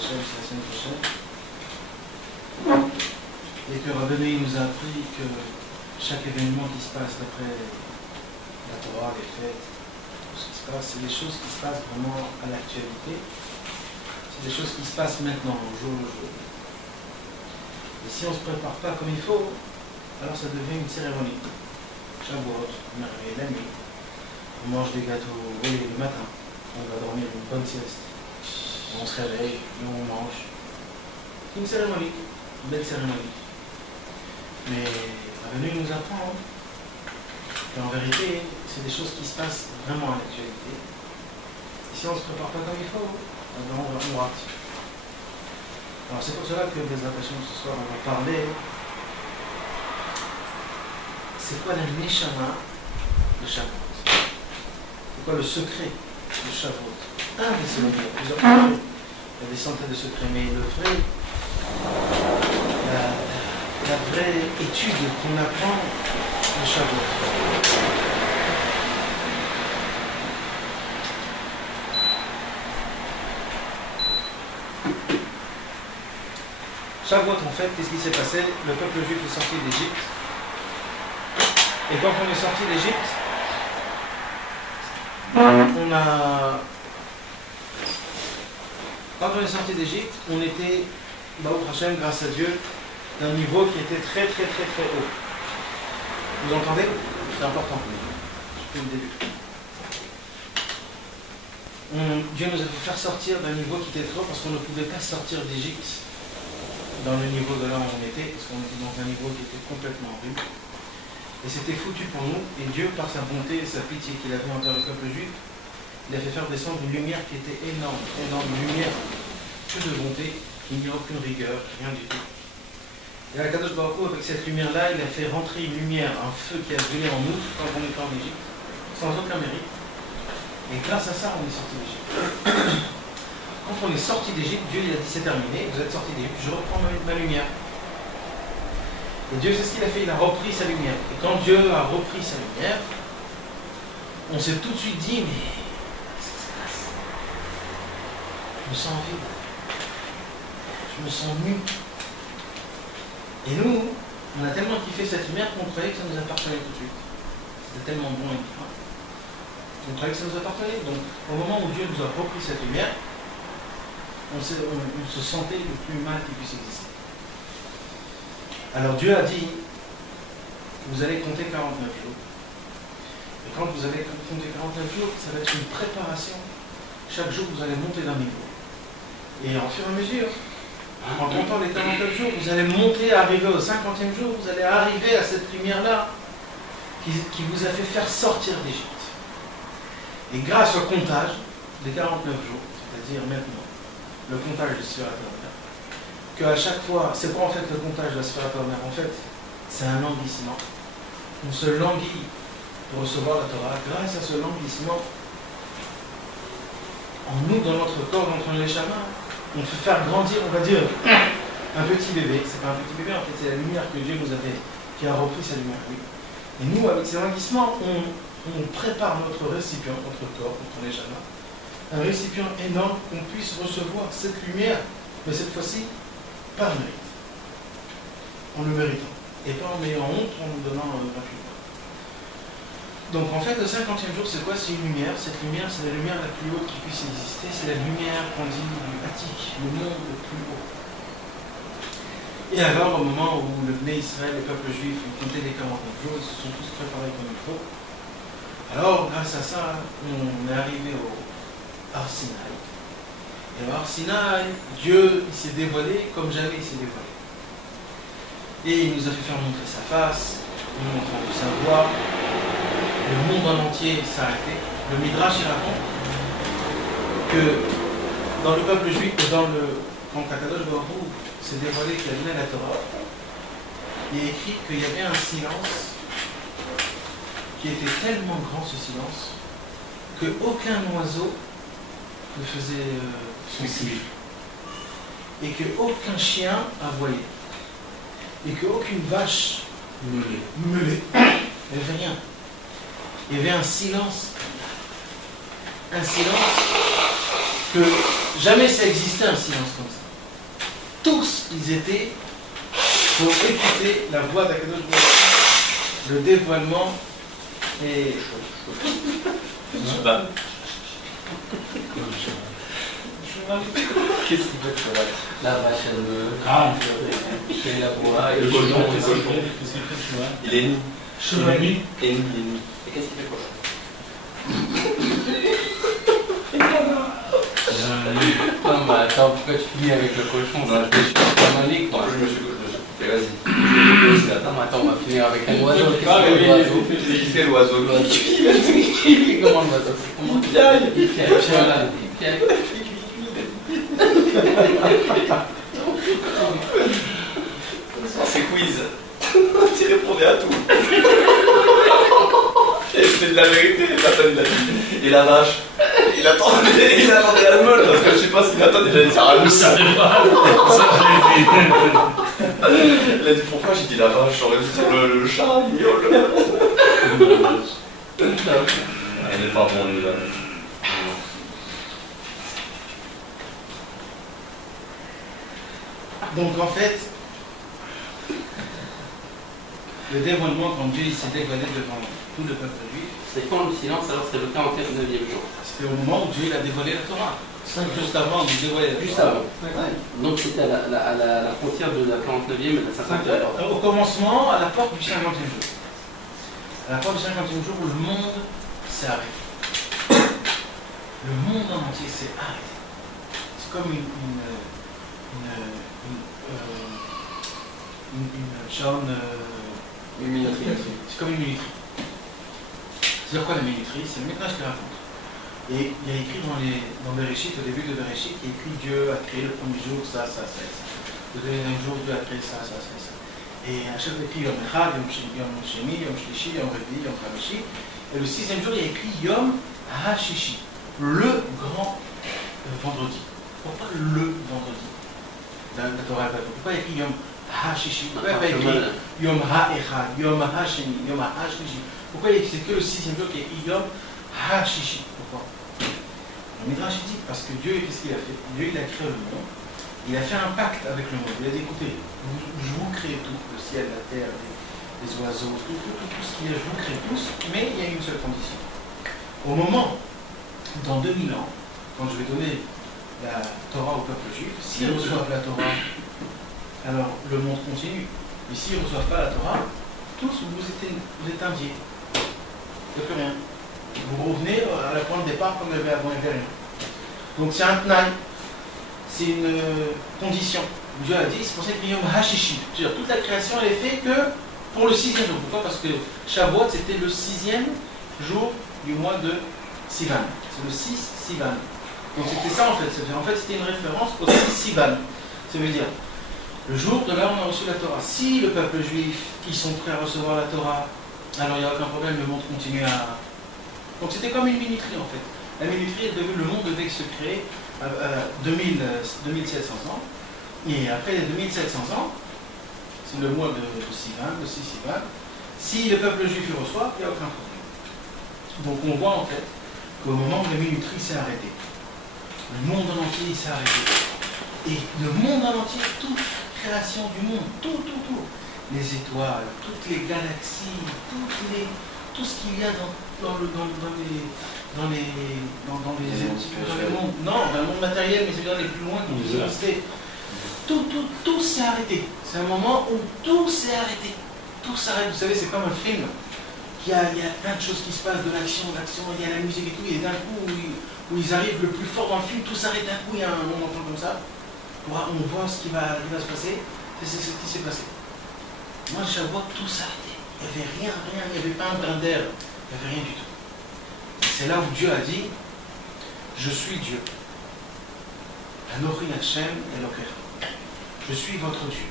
c'est la semaine prochaine. Et que Rabbeinu nous a appris que chaque événement qui se passe d'après la Torah, les fêtes, tout ce qui se passe, c'est des choses qui se passent vraiment à l'actualité. C'est des choses qui se passent maintenant, au jour le jour. Et si on ne se prépare pas comme il faut, alors ça devient une cérémonie. Shavuot, on arrive la nuit, on mange des gâteaux le matin, on va dormir une bonne sieste, on se réveille et on mange. C'est une cérémonie, une belle cérémonie. Mais Rabbeinu nous apprend qu'en vérité, c'est des choses qui se passent vraiment à l'actualité. Et si on ne se prépare pas comme il faut, alors on rate. Alors c'est pour cela que les attachements ce soir, on va parler. C'est quoi la neshama de Shavuot? C'est quoi le secret de Shavuot? Un des secrets, il y a plusieurs secrets. Il y a des centaines de secrets, mais le vrai, la vraie étude qu'on apprend de Shavuot. Shavuot, en fait, qu'est-ce qui s'est passé? Le peuple juif est sorti d'Égypte. Et quand on est sorti d'Égypte, quand on est sorti d'Égypte, on était, Baruch Hashem, grâce à Dieu, d'un niveau qui était très très très très haut. Vous entendez? C'est important. Depuis le début. Dieu nous a fait faire sortir d'un niveau qui était trop parce qu'on ne pouvait pas sortir d'Égypte dans le niveau de là où on était, parce qu'on était dans un niveau qui était complètement rude. Et c'était foutu pour nous, et Dieu, par sa bonté et sa pitié qu'il avait envers le peuple juif, il a fait faire descendre une lumière qui était énorme, une lumière que de bonté, il n'y a aucune rigueur, rien du tout. Et Akadosh Baruch Hu, avec cette lumière-là, il a fait rentrer une lumière, un feu qui a brûlé en nous quand on était en Égypte, sans aucun mérite. Et grâce à ça, on est sorti d'Égypte. Quand on est sorti d'Égypte, Dieu il a dit c'est terminé, vous êtes sorti d'Égypte, je reprends ma lumière. Et Dieu, c'est ce qu'il a fait, il a repris sa lumière. Et quand Dieu a repris sa lumière, on s'est tout de suite dit, mais qu'est-ce qui se passe? Je me sens vide. Je me sens nu. Et nous, on a tellement kiffé cette lumière qu'on croyait que ça nous appartenait tout de suite. C'était tellement bon et bien. On croyait que ça nous appartenait. Donc, au moment où Dieu nous a repris cette lumière, on se sentait le plus mal qui puisse exister. Alors Dieu a dit, vous allez compter 49 jours. Et quand vous allez compter 49 jours, ça va être une préparation. Chaque jour, vous allez monter d'un niveau. Et en fur et à mesure, en comptant les 49 jours, vous allez monter, arriver au 50e jour, vous allez arriver à cette lumière-là qui vous a fait faire sortir d'Égypte. Et grâce au comptage des 49 jours, c'est-à-dire maintenant, le comptage de Sfirat HaOmer, qu'à chaque fois, c'est quoi en fait le comptage de la Sfirat HaOmer? En fait, c'est un languissement. On se languit pour recevoir la Torah. Grâce à ce languissement, en nous, dans notre corps, dans notre neshama, on fait faire grandir, on va dire, un petit bébé. C'est pas un petit bébé, en fait, c'est la lumière que Dieu nous avait, qui a repris sa lumière. Oui. Et nous, avec ces languissements, on prépare notre récipient, notre corps, notre neshama, un récipient énorme qu'on puisse recevoir cette lumière, mais cette fois-ci, par mérite. En le méritant. Et pas en ayant honte, en nous donnant gratuitement. Donc en fait, le 50e jour, c'est quoi? C'est une lumière. Cette lumière, c'est la lumière la plus haute qui puisse exister. C'est la lumière qu'on dit du Attique, le monde le plus haut. Et alors, au moment où le Bnei Israël, le peuple juif, ont compté les 49 jours, ils se sont tous préparés comme il faut. Alors, grâce à ça, on est arrivé au Har Sinaï. Et au Har Sinaï, Dieu s'est dévoilé comme jamais il s'est dévoilé. Et il nous a fait faire montrer sa face, nous a entendu sa voix, le monde en entier s'est arrêté. Le Midrash il raconte que dans le peuple juif, quand Akadosh Baruch Hu s'est dévoilé qu'il a donné la Torah, il est écrit qu'il y avait un silence qui était tellement grand, ce silence, qu'aucun oiseau ne faisait son siffle, et qu'aucun chien aboyait, et qu'aucune vache meulait. Il n'y avait rien. Il y avait un silence que jamais ça existait un silence comme ça. Tous, ils étaient pour écouter la voix d'Akadosh Baruch Hu, le dévoilement et... Qu'est-ce qu'il fait sur la vache, elle me... la voix, et Le le cochon, cochon, qu'est-ce qu'il fait? Il est nu. Chevalier. Il est nu. Et qu'est-ce qu'il fait, cochon? Non, mais attends, pourquoi tu finis avec le cochon? Je suis pas manique, moi. Je me suis coupé, vas-y. Attends, on va finir avec un oiseau. Qu'est-ce qu'il fait, l'oiseau? Comment l'oiseau? Comment il piaille. C'est quiz. Tu répondais à tout. Et c'est de la vérité, personne l'a dit. Et la vache, il attendait la meule, parce que je sais pas s'il attendait, il allait dire ah, Je savais pas. Ça, je l'ai dit. il a dit pourquoi j'ai dit la vache, j'aurais dû dire le chat, il miaule. Elle n'est pas bon, lui, là. Donc en fait, le dévoilement, quand Dieu s'est dévoilé devant tout le peuple juif, C'est quand le silence? Alors c'est le 49e jour. c'était au moment où Dieu il a dévoilé la Torah. 5 jours avant de dévoiler la Torah. Juste avant. Ouais. Donc c'était à la frontière de la 49e et de la 50e. Au commencement, à la porte du 50e jour. À la porte du 50e jour où le monde s'est arrêté. Le monde en entier s'est arrêté. C'est comme une minuterie. C'est comme une minuterie. C'est-à-dire quoi la minuterie? C'est le métrage qui raconte. Et il y a écrit dans Bereshit, au début de Bereshit, il y a écrit Dieu a créé le premier jour, ça. Le deuxième jour, Dieu a créé ça. Et à chaque fois, il y a écrit Yom Echad, Yom Sheni, Yom Shlishi, Yom Revi, Yom Chamishi. Et le sixième jour, il y a écrit Yom HaShishi, le grand vendredi. Pourquoi le vendredi? La Torah, pourquoi il y a écrit Yom HaShishi? Pourquoi il n'y a pas écrit Yom HaEchad, Yom HaSheni, Yom HaShlishi? Pourquoi c'est que le sixième jour qui est écrit Yom HaShishi? Pourquoi? Le Midrash dit parce que Dieu, qu'est-ce qu'il a fait? Dieu, il a créé le monde. Il a fait un pacte avec le monde. Il a dit écoutez, je vous crée tout, le ciel, la terre, les oiseaux, tout ce qu'il y a, je vous crée tous, mais il y a une seule condition. Au moment, dans 2000 ans, quand je vais donner la Torah au peuple juif, s'ils reçoivent la Torah, alors le monde continue. Mais s'ils ne reçoivent pas la Torah, tous vous êtes indiés. Il n'y a plus rien. Vous revenez à la point de départ comme il y avait avant, il n'y avait rien. Donc c'est un tnaï. C'est une condition. Dieu a dit, c'est pour ça qu'il y a Yom HaShishi. C'est-à-dire toute la création, elle est faite que pour le sixième jour. Pourquoi? Parce que Shavuot, c'était le sixième jour du mois de Sivan. C'est le 6 Sivan. Donc c'était ça en fait. En fait, c'était une référence au 6 Sivan. Ça veut dire, le jour de là, on a reçu la Torah. Si le peuple juif, ils sont prêts à recevoir la Torah, alors il n'y a aucun problème, le monde continue à... Donc c'était comme une minuterie en fait. La minuterie est devenue, le monde devait se créer à 2700 ans. Et après les 2700 ans, c'est le mois de Sivan, le 6 Sivan. Si le peuple juif le reçoit, il n'y a aucun problème. Donc on voit en fait qu'au moment où la minuterie s'est arrêtée, le monde en entier s'est arrêté. Et le monde en entier, toute création du monde, tout. Les étoiles, toutes les galaxies, tout ce qu'il y a dans le monde. Non, dans le monde matériel, mais c'est-à-dire les plus loin qui nous existaient. Tout s'est arrêté. C'est un moment où tout s'est arrêté. Tout s'arrête. Vous savez, c'est comme un film. Il y a plein de choses qui se passent, de l'action, il y a la musique et tout, et d'un coup, où ils arrivent le plus fort dans le film, tout s'arrête d'un coup, il y a un moment comme ça. On voit ce qui va se passer. C'est ce qui s'est passé. Moi, je vois tout s'arrêter. Il n'y avait rien, il n'y avait pas un brin d'air, il n'y avait rien du tout. C'est là où Dieu a dit, je suis Dieu. Anochi Hashem Elokecha. Je suis votre Dieu.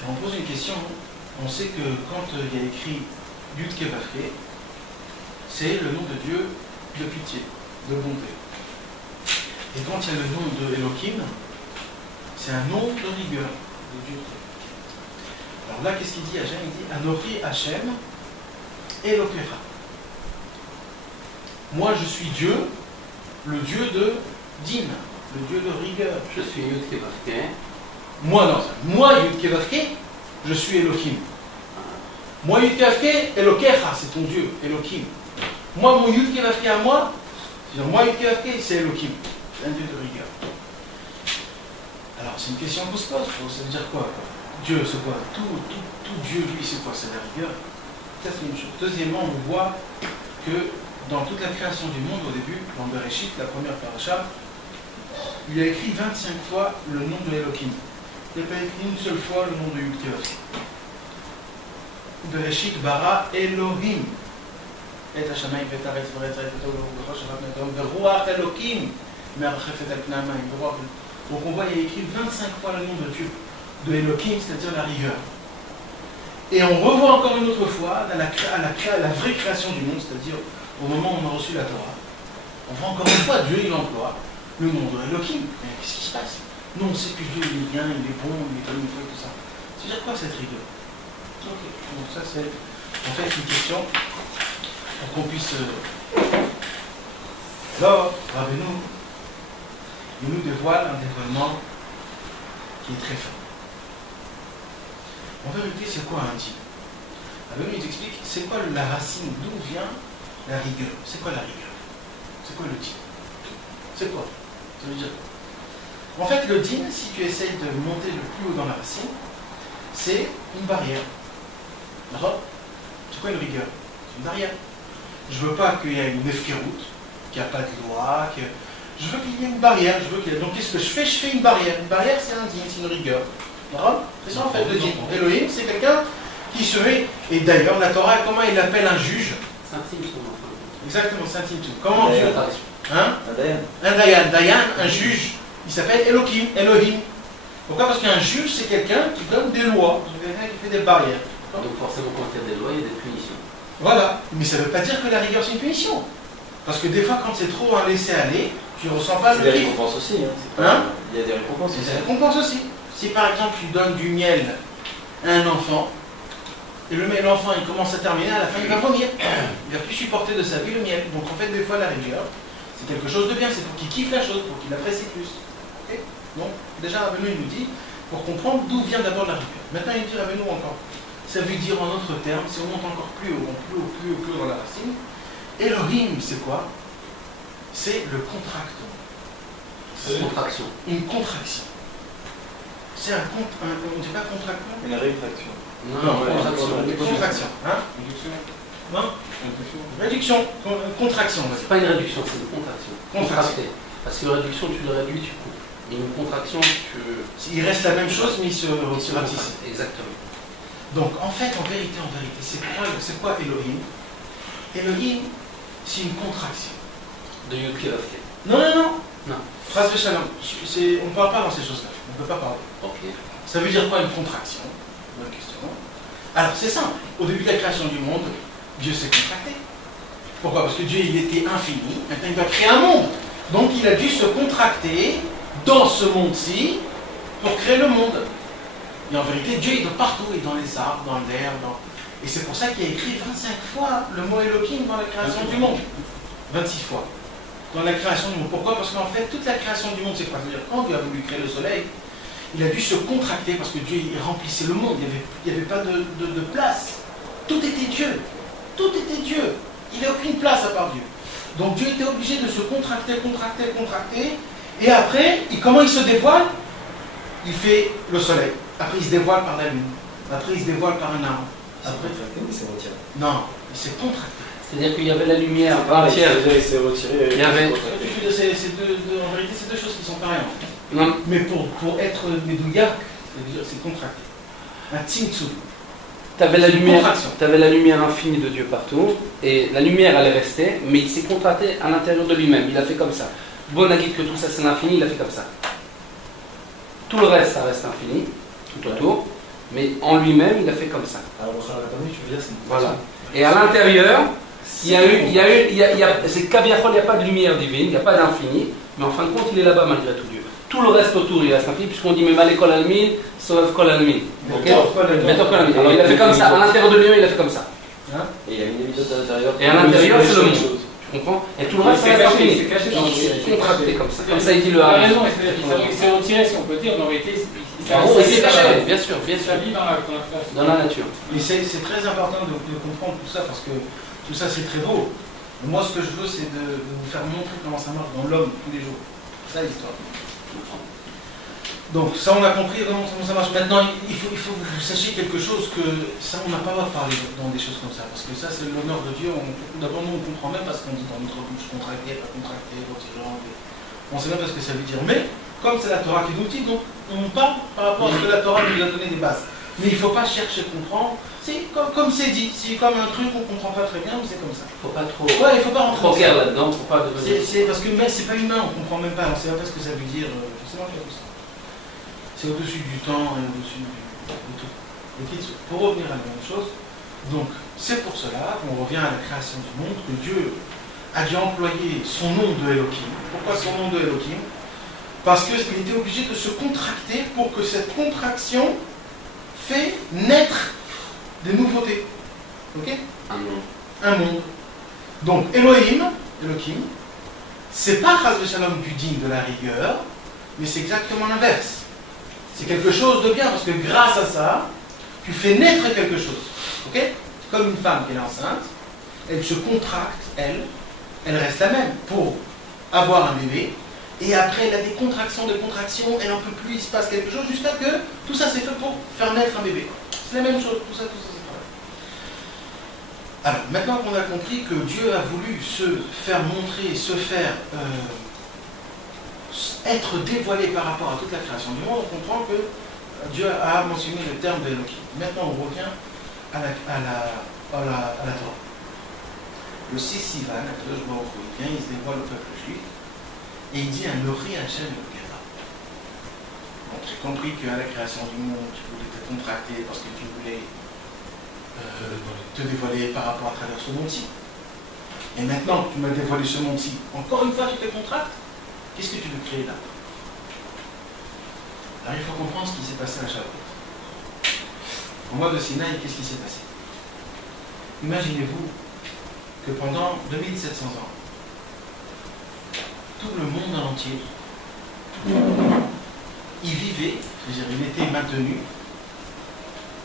Et on pose une question. On sait que quand il y a écrit Yud Kevavke, c'est le nom de Dieu de pitié, de bonté. Et quand il y a le nom de Elohim, c'est un nom de rigueur, de dureté. Alors là, qu'est-ce qu'il dit Hashem? Il dit Anochi Hashem Elokecha. Moi, je suis Dieu, le Dieu de Din, le Dieu de rigueur. Je suis Yud Kevavke. Moi, non. Moi, Yud Kevavke, je suis Elohim. Moi, Yud Kevavke, Elokecha, c'est ton Dieu, Elohim. Moi, mon Yud Kevavke à moi, c'est-à-dire moi, Yud Kevavke, c'est Elohim. C'est un Dieu de rigueur. Alors, c'est une question qu'on se pose. Ça veut dire quoi? Dieu, c'est quoi? Tout Dieu, lui, c'est quoi? C'est la rigueur. Ça, c'est une chose. Deuxièmement, on voit que dans toute la création du monde, au début, dans Bereshit, la première paracha, il a écrit 25 fois le nom de Elohim. Il n'a pas écrit une seule fois le nom de Yud Kevavke. Bereshit bara Elohim. Et Hashamayim et Taretz Veretz et Tolo Berosh Rabnatom Beruach Elohim Merchefet al Pnamayim. Donc on voit, il a écrit 25 fois le nom de Dieu, de Elohim, c'est-à-dire la rigueur. Et on revoit encore une autre fois à la vraie création du monde, c'est-à-dire au moment où on a reçu la Torah. On voit encore une fois Dieu, il emploie le nom de Elohim. Mais qu'est-ce qui se passe? Nous, on sait que Dieu, il est bien, il est bon, il est comme il faut, tout ça. C'est-à-dire quoi cette rigueur? Ok, donc ça c'est en fait une question pour qu'on puisse... Alors, Rabbeinu, il nous dévoile un dévoilement qui est très fin. En vérité, c'est quoi un din? Rabbeinu nous explique, c'est quoi la racine, d'où vient la rigueur? C'est quoi la rigueur? C'est quoi le din? C'est quoi? Ça veut dire quoi? En fait, le din, si tu essayes de monter le plus haut dans la racine, c'est une barrière. D'accord? C'est quoi une rigueur? C'est une barrière. Je veux pas qu'il y ait une efkéroute, qu'il n'y a pas de loi, je veux qu'il y ait une barrière. Donc qu'est-ce que je fais? Je fais une barrière. Une barrière, c'est un din, c'est une rigueur. D'accord? C'est ça en fait le din. Elohim, c'est quelqu'un qui se met. Et d'ailleurs, la Torah, comment il appelle un juge? C'est un Tzimtzum. Exactement, c'est un Tzimtzum. Comment Dieu? Hein? Un Dayan. Dayan, un juge, il s'appelle Elohim. Pourquoi? Parce qu'un juge, c'est quelqu'un qui donne des lois, quelqu'un qui fait des barrières. Donc forcément, quand il y a des lois, il y a des punitions. Voilà, mais ça ne veut pas dire que la rigueur c'est une punition. Parce que des fois, quand c'est trop un laisser-aller, tu ne ressens pas le kiff. Il y a des kiff. récompenses aussi. Il y a des récompenses aussi. Des récompenses aussi. Si par exemple tu donnes du miel à un enfant, et l'enfant il commence à terminer, à la fin il va vomir. Il ne va plus supporter de sa vie le miel. Donc en fait, des fois, la rigueur, c'est quelque chose de bien, c'est pour qu'il kiffe la chose, pour qu'il apprécie plus. Okay? Donc, déjà, Rabbeinu il nous dit, pour comprendre d'où vient d'abord la rigueur. Maintenant, il dit Rabbeinu encore. Ça veut dire en d'autres termes, si on monte encore plus haut dans la racine, Elohim, c'est quoi? C'est le contractant. C'est une contraction. Une contraction. C'est on ne dit pas contractant? Une rétraction. Non, contraction. Hein? Non? Réduction. Contraction. C'est pas une réduction, c'est une contraction. Contraction. Parce que la réduction, tu le réduis, tu coupes. Et une contraction, il reste la même chose, mais il se ratisse. Exactement. Donc, en fait, en vérité, c'est quoi Elohim? Elohim, c'est une contraction. De Yud Kevavke. Non. Non. Phrase de shalom. On ne parle pas dans ces choses-là. On ne peut pas parler. Ok. Ça veut dire quoi une contraction? Bonne question. Alors, c'est simple. Au début de la création du monde, Dieu s'est contracté. Pourquoi? Parce que Dieu, il était infini. Maintenant, il va créer un monde. Donc, il a dû se contracter dans ce monde-ci pour créer le monde. Et en vérité, Dieu est partout, il est dans les arbres, dans l'air, et c'est pour ça qu'il a écrit 25 fois le mot Elohim dans la création du monde. 26 fois. Dans la création du monde. Pourquoi? Parce qu'en fait, toute la création du monde, c'est quoi? C'est-à-dire, quand Dieu a voulu créer le soleil, il a dû se contracter parce que Dieu il remplissait le monde. Il n'y avait pas de place. Tout était Dieu. Tout était Dieu. Il n'y avait aucune place à part Dieu. Donc Dieu était obligé de se contracter. Et après, comment il se dévoile? Il fait le soleil. Après, il se dévoile par la lune. Après, il se dévoile par un arbre. Après, il s'est retiré. Non, il s'est contracté. C'est-à-dire qu'il y avait la lumière entière. Il s'est retiré. Il y avait... En vérité, c'est deux choses qui sont pareilles. En fait. Non. Mais pour être médouillard, c'est contracté. Un tzimtzum. Tu avais la lumière infinie de Dieu partout, et la lumière allait rester, mais il s'est contracté à l'intérieur de lui-même. Il a fait comme ça. Bon, on a dit que tout ça c'est l'infini, il a fait comme ça. Tout le reste, ça reste infini, tout autour, mais en lui-même, il a fait comme ça. Alors, tu veux dire, c'est voilà. Et à l'intérieur, c'est Kaviachol, il n'y a pas de lumière divine, il n'y a pas d'infini, mais en fin de compte, il est là-bas malgré tout Dieu. Tout le reste autour, il reste infini, puisqu'on dit Memale Kol Almin, Solev Kol Almin. Alors il a fait comme ça, à l'intérieur de lui-même, il a fait comme ça. Et il y a une évidence à l'intérieur. Et à l'intérieur, c'est le monde. Tu Tu comprends? Et tout le reste, c'est fini. C'est caché dans C'est contracté comme ça. Comme ça, il dit le Il a Harim. raison, il s'est retiré, si on peut dire, mais en réalité, C'est caché, bien sûr, ça vit dans la création. dans la nature. Et c'est très important de comprendre tout ça parce que tout ça c'est très beau. Moi ce que je veux c'est de vous faire montrer comment ça marche dans l'homme tous les jours. C'est ça l'histoire. Donc ça on a compris comment ça marche. Maintenant il faut que vous sachiez quelque chose que ça on n'a pas le droit de parler dans des choses comme ça. Parce que ça c'est l'honneur de Dieu. D'abord nous on comprend même pas ce qu'on dit dans notre bouche, contracté, pas contracté, retirant. On sait même pas ce que ça veut dire. Mais comme c'est la Torah qui nous dit, donc on parle par rapport à ce que la Torah nous a donné des bases. Mais il ne faut pas chercher à comprendre. C'est comme c'est dit. C'est comme un truc qu'on ne comprend pas très bien, mais c'est comme ça. Il ne faut pas trop. Ouais, il ne faut pas rentrer trop clair là-dedans, faut pas devenir. C'est parce que c'est pas humain, on ne comprend même pas. On ne sait même pas ce que ça veut dire. Forcément, comme ça. C'est au-dessus du temps et au-dessus de tout. Et pour revenir à la même chose, donc c'est pour cela qu'on revient à la création du monde, que Dieu a dû employer son nom de Elohim. Pourquoi son nom de Elohim? Parce qu'il était obligé de se contracter pour que cette contraction fait naître des nouveautés. Ok? Un monde. Donc Elohim, c'est pas Chas Shalom du digne de la rigueur, mais c'est exactement l'inverse. C'est quelque chose de bien, parce que grâce à ça, tu fais naître quelque chose. Ok? Comme une femme qui est enceinte, elle se contracte, elle reste la même pour avoir un bébé. Et après, elle a des contractions, elle n'en peut plus, il se passe quelque chose, jusqu'à que tout ça c'est fait pour faire naître un bébé. C'est la même chose, tout ça c'est pareil. Alors, maintenant qu'on a compris que Dieu a voulu se faire montrer, se faire être dévoilé par rapport à toute la création du monde, on comprend que Dieu a mentionné le terme d'Elohim. Maintenant, on revient à la Torah. Le Sissivan, il vient, il se dévoile au peuple juif. Et il dit un Nori Hachem Elokera. Donc j'ai compris qu'à la création du monde, tu voulais te contracter parce que tu voulais te dévoiler par rapport à travers ce monde-ci. Et maintenant que tu m'as dévoilé ce monde-ci, encore une fois tu te contractes, qu'est-ce que tu veux créer là? Alors il faut comprendre ce qui s'est passé à Shavuot. Au mois de Sinaï, qu'est-ce qui s'est passé? Imaginez-vous que pendant 2700 ans, tout le monde en entier, il vivait, c'est-à-dire il était maintenu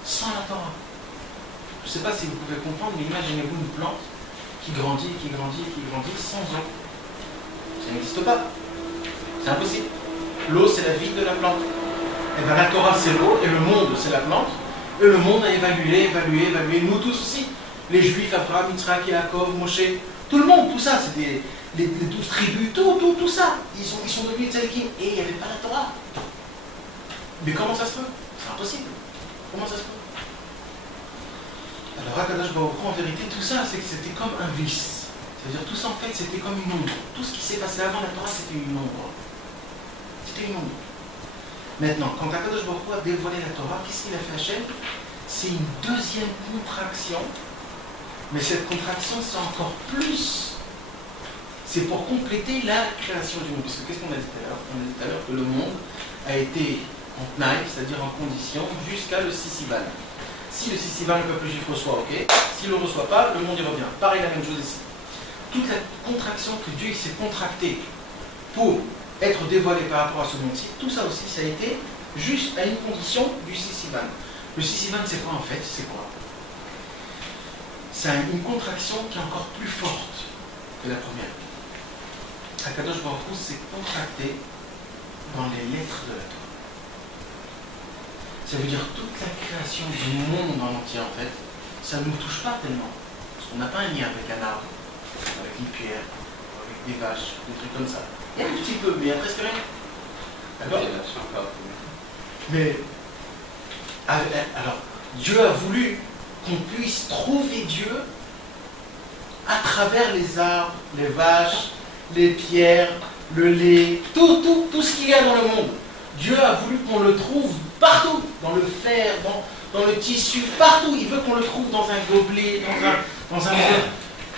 sans la Torah. Je ne sais pas si vous pouvez comprendre, mais imaginez-vous une plante qui grandit sans eau. Ça n'existe pas. C'est impossible. L'eau, c'est la vie de la plante. Et bien la Torah, c'est l'eau, et le monde, c'est la plante. Et le monde a évalué. Nous tous aussi. Les Juifs, Abraham, Yitzhak, Yaakov, Moshe, tout le monde, tout ça, c'est les 12 tribus, tout ça. Ils sont devenus tzadikim. Et il n'y avait pas la Torah. Mais comment ça se peut? C'est impossible. Comment ça se peut? Alors, Akadosh Baruch Hu, en vérité, tout ça, c'est que c'était comme un vice. C'est-à-dire, tout ça, en fait, c'était comme une ombre. Tout ce qui s'est passé avant la Torah, c'était une ombre. C'était une ombre. Maintenant, quand Akadosh Baruch Hu a dévoilé la Torah, qu'est-ce qu'il a fait à Hachem? C'est une deuxième contraction. Mais cette contraction, c'est encore plus. C'est pour compléter la création du monde. Parce que qu'est-ce qu'on a dit tout à l'heure? On a dit tout à l'heure que le monde a été en tnaï, c'est-à-dire en condition, jusqu'à le Sissivan. Si le Sissivan, le peuple juif reçoit, ok. S'il ne le reçoit pas, le monde y revient. Pareil, la même chose ici. Toute la contraction que Dieu s'est contractée pour être dévoilé par rapport à ce monde-ci, tout ça aussi, ça a été juste à une condition du Sissivan. Le Sissivan, c'est quoi en fait? C'est quoi? C'est une contraction qui est encore plus forte que la première. Akadosh Baruch Hu s'est contracté dans les lettres de la Torah. Ça veut dire toute la création du monde en entier, en fait, ça ne nous touche pas tellement. Parce qu'on n'a pas un lien avec un arbre, avec une pierre, avec des vaches, des trucs comme ça. Il y a un petit peu, mais il y a presque rien. D'accord? Mais, alors, Dieu a voulu qu'on puisse trouver Dieu à travers les arbres, les vaches, les pierres, le lait, tout ce qu'il y a dans le monde. Dieu a voulu qu'on le trouve partout, dans le fer, dans le tissu, partout. Il veut qu'on le trouve dans un gobelet, dans un verre.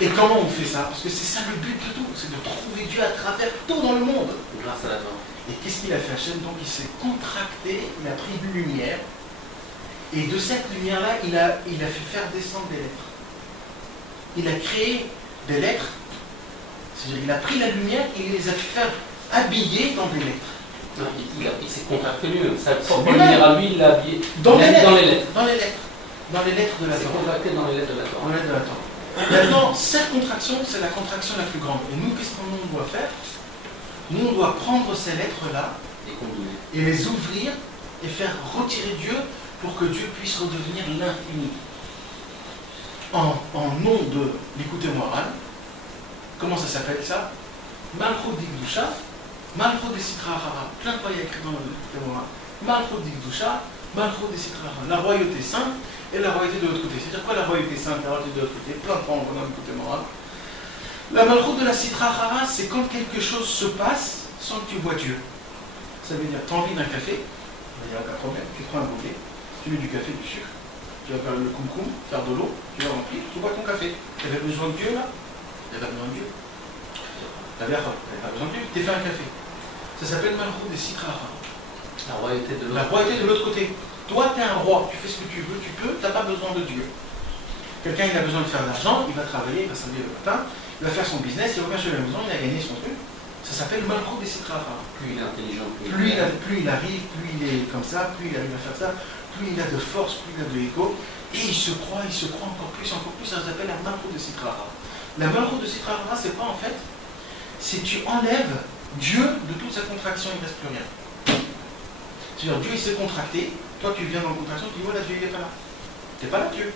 Et comment on fait ça? Parce que c'est ça le but de tout, c'est de trouver Dieu à travers tout dans le monde. Grâce à la Torah. Et qu'est-ce qu'il a fait Hachem? Donc il s'est contracté, il a pris une lumière, et de cette lumière-là, il a fait faire descendre des lettres. Il a créé des lettres C'est-à-dire qu'il a pris la lumière et il les a fait habiller dans des lettres. Non, il s'est contracté lui-même. Sa propre lui-même. lumière à lui, il l'a habillé Dans les lettres. dans les lettres. Dans les lettres. Dans les lettres de la Il s'est Torah. contracté dans les lettres de la Torah. Dans les lettres de la Torah. Maintenant, cette contraction, c'est la contraction la plus grande. Et nous, qu'est-ce qu'on doit faire? Nous, on doit prendre ces lettres-là et les ouvrir et faire retirer Dieu pour que Dieu puisse redevenir l'infini. En nom de l'écoute morale, comment ça s'appelle ça? Malchut d'Igdusha, Malchut de Sitra Hara. Plein de fois il y a écrit dans l'écoute morale. Malchut d'Igdusha, Malchut de Sitra Hara. La royauté sainte et la royauté de l'autre côté. C'est-à-dire quoi la royauté sainte et la royauté de l'autre côté? Plein de fois on voit dans l'écoute morale. La Malchut de la Sitra Hara, c'est quand quelque chose se passe sans que tu vois Dieu. Ça veut dire, tu as envie d'un café, il n'y a aucun problème, tu prends un bouquet, tu mets du café, du sucre, tu vas faire le koum-koum, faire de l'eau, tu vas remplir, tu bois ton café. Tu avais besoin de Dieu là? Tu n'avais pas besoin de Dieu. Tu n'avais pas besoin de Dieu, tu t'es fait un café. Ça s'appelle Malchut des Sitra Hara. La royauté de l'autre côté. La royauté de l'autre côté. Toi, tu es un roi, tu fais ce que tu veux, tu peux, tu n'as pas besoin de Dieu. Quelqu'un, il a besoin de faire de l'argent, il va travailler, il va se lever le matin, il va faire son business, il revient chez la maison, il a gagné son truc. Ça s'appelle Malchut des Sitra Hara. Plus il est intelligent, Plus il arrive, plus il est comme ça, plus il arrive à faire ça, plus il a de force, plus il a de l'ego, et il se croit encore plus, ça s'appelle la Malchut de Sitra Hara. La Malchut de Sitra Hara, c'est quoi en fait? C'est tu enlèves Dieu de toute sa contraction, il ne reste plus rien. C'est-à-dire Dieu il s'est contracté, toi tu viens dans la contraction, tu dis voilà Dieu il n'est pas là. T'es pas là Dieu.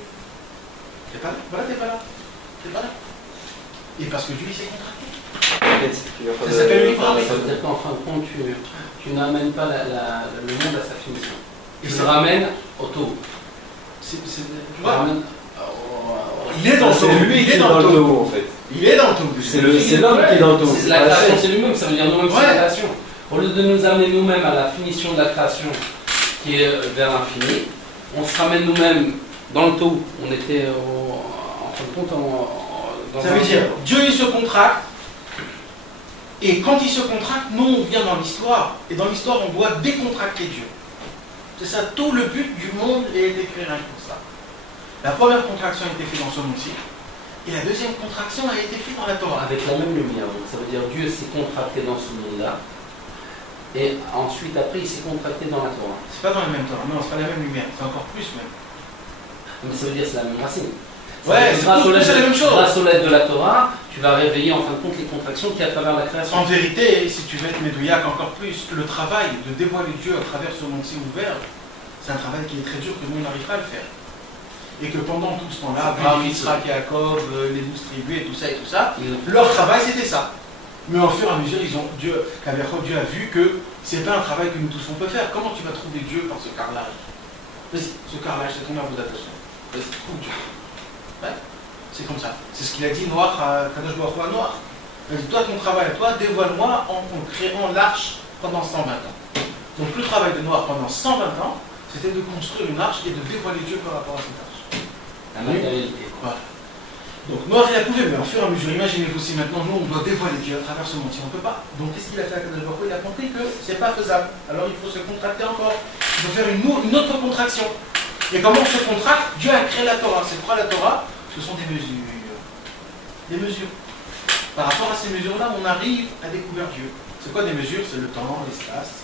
T'es pas là, voilà t'es pas là. T'es pas là. Et parce que Dieu il s'est contracté. Ça s'appelle l'hypocrisie. Ça veut dire qu'en fin de compte, tu n'amènes pas le monde à sa finition. Tu le ramènes au taux. Tu vois, il est dans le taux. Lui, il est dans le taux en fait. Il est dans le taux. C'est l'homme qui est dans le taux. La création, c'est lui-même, ça veut dire nous-mêmes, c'est la création. Au lieu de nous amener nous-mêmes à la finition de la création qui est vers l'infini, on se ramène nous-mêmes dans le taux. On était en fin de compte dans ça veut dire, Dieu il se contracte, et quand il se contracte, nous on vient dans l'histoire, et dans l'histoire on doit décontracter Dieu. C'est ça, tout le but du monde est d'écrire un pour ça. La première contraction a été faite dans ce monde-ci, et la deuxième contraction a été faite dans la Torah. Avec la même lumière, donc ça veut dire Dieu s'est contracté dans ce monde-là, et ensuite après il s'est contracté dans la Torah. C'est pas dans la même Torah, non, c'est pas la même lumière, c'est encore plus même. Mais ça veut dire que c'est la même racine. Ouais, c'est la même chose. Grâce aux lettres de la Torah, tu vas réveiller en fin de compte les contractions qu'il y a à travers la création. En vérité, si tu veux être médouillac encore plus, le travail de dévoiler Dieu à travers ce monde-ci ouvert, c'est un travail qui est très dur, que nous n'arrive pas à le faire. Et que pendant tout ce temps-là, Israël, Yaakov, les 12 tribus et tout ça, leur travail c'était ça. Mais au fur et à mesure, Dieu a vu que c'est pas un travail que nous tous on peut faire. Comment tu vas trouver Dieu par ce carrelage? Vas-y, ce carrelage, c'est combien vous attachez? Vas-y, trouve Dieu. Ouais, c'est comme ça. C'est ce qu'il a dit Noir à Kadosh Baruch Hu à Noir. Il a dit, toi, ton travail à toi, dévoile-moi en créant l'arche pendant 120 ans. Donc le travail de Noir pendant 120 ans, c'était de construire une arche et de dévoiler Dieu par rapport à cette arche. La matérialité. Voilà. Donc Noir il a prouvé, mais au fur et à mesure, imaginez-vous si maintenant nous on doit dévoiler Dieu à travers ce monde, si on ne peut pas. Donc qu'est-ce qu'il a fait à Kadosh Baruch Hu? Il a compris que c'est pas faisable. Alors il faut se contracter encore. Il faut faire une autre contraction. Et comment on se contracte? Dieu a créé la Torah. C'est quoi la Torah? Ce sont des mesures. Des mesures. Par rapport à ces mesures-là, on arrive à découvrir Dieu. C'est quoi des mesures? C'est le temps, l'espace.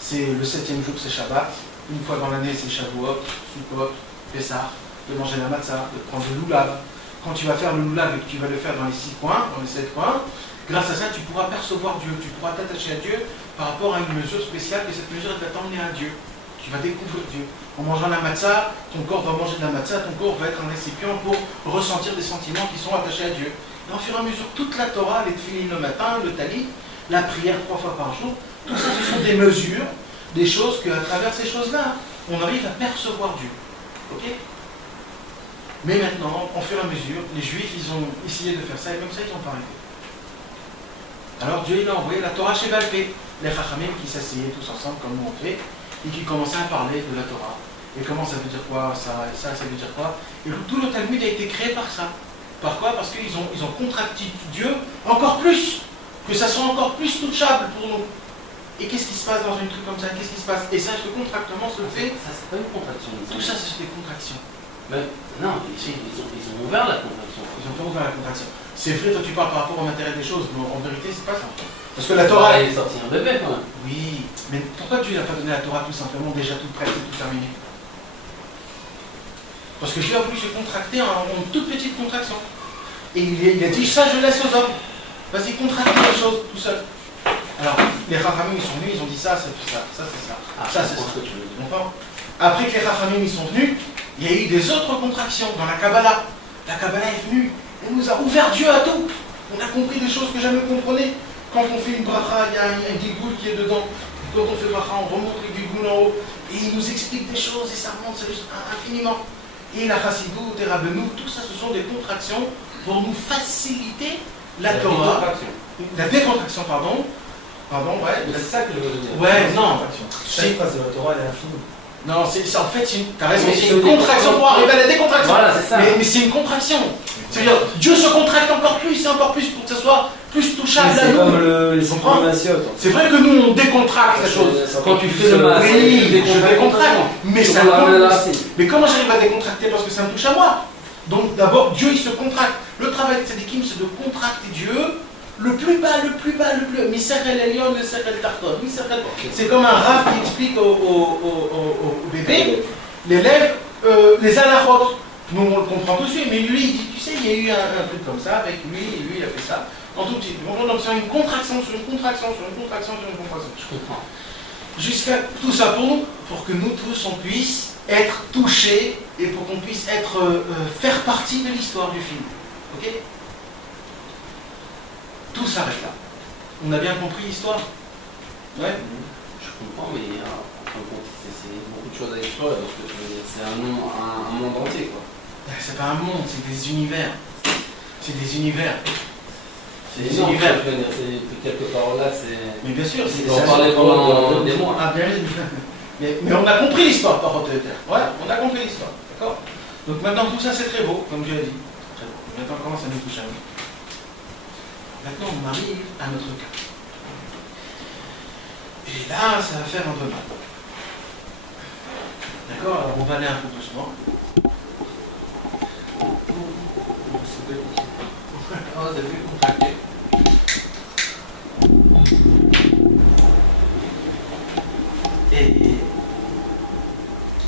C'est le 7e jour, c'est Shabbat. Une fois dans l'année, c'est Shavuot, Sukkot, Pessah. De manger la matzah, de prendre le loulav. Quand tu vas faire le loulav et que tu vas le faire dans les 6 coins, dans les 7 coins, grâce à ça, tu pourras percevoir Dieu. Tu pourras t'attacher à Dieu par rapport à une mesure spéciale, et cette mesure, elle va t'emmener à Dieu. Tu vas découvrir Dieu. En mangeant la matzah, ton corps va manger de la matzah, ton corps va être un récipient pour ressentir des sentiments qui sont attachés à Dieu. Et au fur et à mesure, toute la Torah, les tefilin le matin, le talit, la prière 3 fois par jour, tout ça, ce sont des mesures, des choses qu'à travers ces choses-là, on arrive à percevoir Dieu. Ok? Mais maintenant, au fur et à mesure, les Juifs, ils ont essayé de faire ça, et même ça, ils n'ont pas arrivé. Alors Dieu, il a envoyé la Torah chez Balpé, les Chachamim qui s'asseyaient tous ensemble, comme nous on fait, et qui commençaient à parler de la Torah. Et comment ça veut dire quoi, ça veut dire quoi. Et tout le Talmud a été créé par ça. Par quoi? Parce qu'ils ont contracté Dieu encore plus, que ça soit encore plus touchable pour nous. Et qu'est-ce qui se passe dans un truc comme ça? Qu'est-ce qui se passe? Et ça, ce contractement se fait. Ça, c'est pas une contraction. Tout ça, c'est des contractions. Mais non, ils ont ouvert la contraction. Ils ont pas ouvert la contraction. C'est vrai, toi tu parles par rapport au matériel des choses, mais en vérité, c'est pas ça. Parce que la Torah. Il est sorti un bébé quand même. Oui, mais pourquoi Dieu n'a pas donné la Torah tout simplement déjà toute prête et tout terminé? Parce que Dieu a voulu se contracter en toute petite contraction. Et il a dit, ça je laisse aux hommes. Vas-y, contracte les choses tout seul. Alors, les Rachamim ils sont venus, ils ont dit ça, c'est ça, ça c'est ça. Ça c'est ça. Tu comprends? Après que les Rachamim ils sont venus, il y a eu des autres contractions dans la Kabbalah. La Kabbalah est venue, elle nous a ouvert Dieu à tout. On a compris des choses que jamais on comprenait. Quand on fait une bracha, il y a un gigoul qui est dedans. Quand on fait bracha, on remonte le gigoul en haut. Et il nous explique des choses et ça remonte infiniment. Et la chassidut, et Rabbeinu, tout ça, ce sont des contractions pour nous faciliter la Torah. La décontraction, pardon. Pardon, ouais. C'est ça que je veux dire. Ouais, non. Chaque phrase de la Torah, elle est infinie. Non, c'est en fait, t'as raison, c'est une contraction pour arriver à la décontraction. Voilà, c'est ça. Mais c'est une contraction. C'est-à-dire, Dieu se contracte encore plus et encore plus pour que ça soit plus touchable à nous. C'est comme les supramationnes. C'est vrai que nous, on décontracte la chose. Quand tu fais le masque, oui, je décontracte. Mais ça me Mais comment j'arrive à décontracter? Parce que ça me touche à moi. Donc d'abord, Dieu, il se contracte. Le travail de Tzadikim, c'est de contracter Dieu le plus bas, le plus bas, le plus bas. Miser el Elyon, Miser el Tarton. C'est comme un raf qui explique au bébé, l'élève, les halachot. Nous, on le comprend tout de suite, mais lui, il dit, tu sais, il y a eu un truc comme ça avec lui, et lui, il a fait ça. En tout petit. Donc, c'est une contraction sur une contraction sur une contraction sur une contraction. Je comprends. Jusqu'à tout ça pour que nous tous, on puisse être touchés et pour qu'on puisse être, faire partie de l'histoire du film. Ok? Tout s'arrête là. On a bien compris l'histoire? Ouais? Je comprends, mais en fin de compte, c'est beaucoup de choses à explorer. C'est un monde entier, quoi. C'est pas un monde, c'est des univers. C'est des univers. C'est des univers. Quelque part là, c'est. Mais bien sûr, c'est. On va en parler pendant des mois. Ah, bien. Mais on a compris l'histoire par contre. Ouais, on a compris l'histoire. D'accord? Donc maintenant, tout ça, c'est très beau, comme Dieu a dit. Très beau. Maintenant, comment ça nous touche à nous? Maintenant, on arrive à notre cas. Et là, ça va faire un peu mal. D'accord? Alors, on va aller un peu doucement. On a vu contracter. Et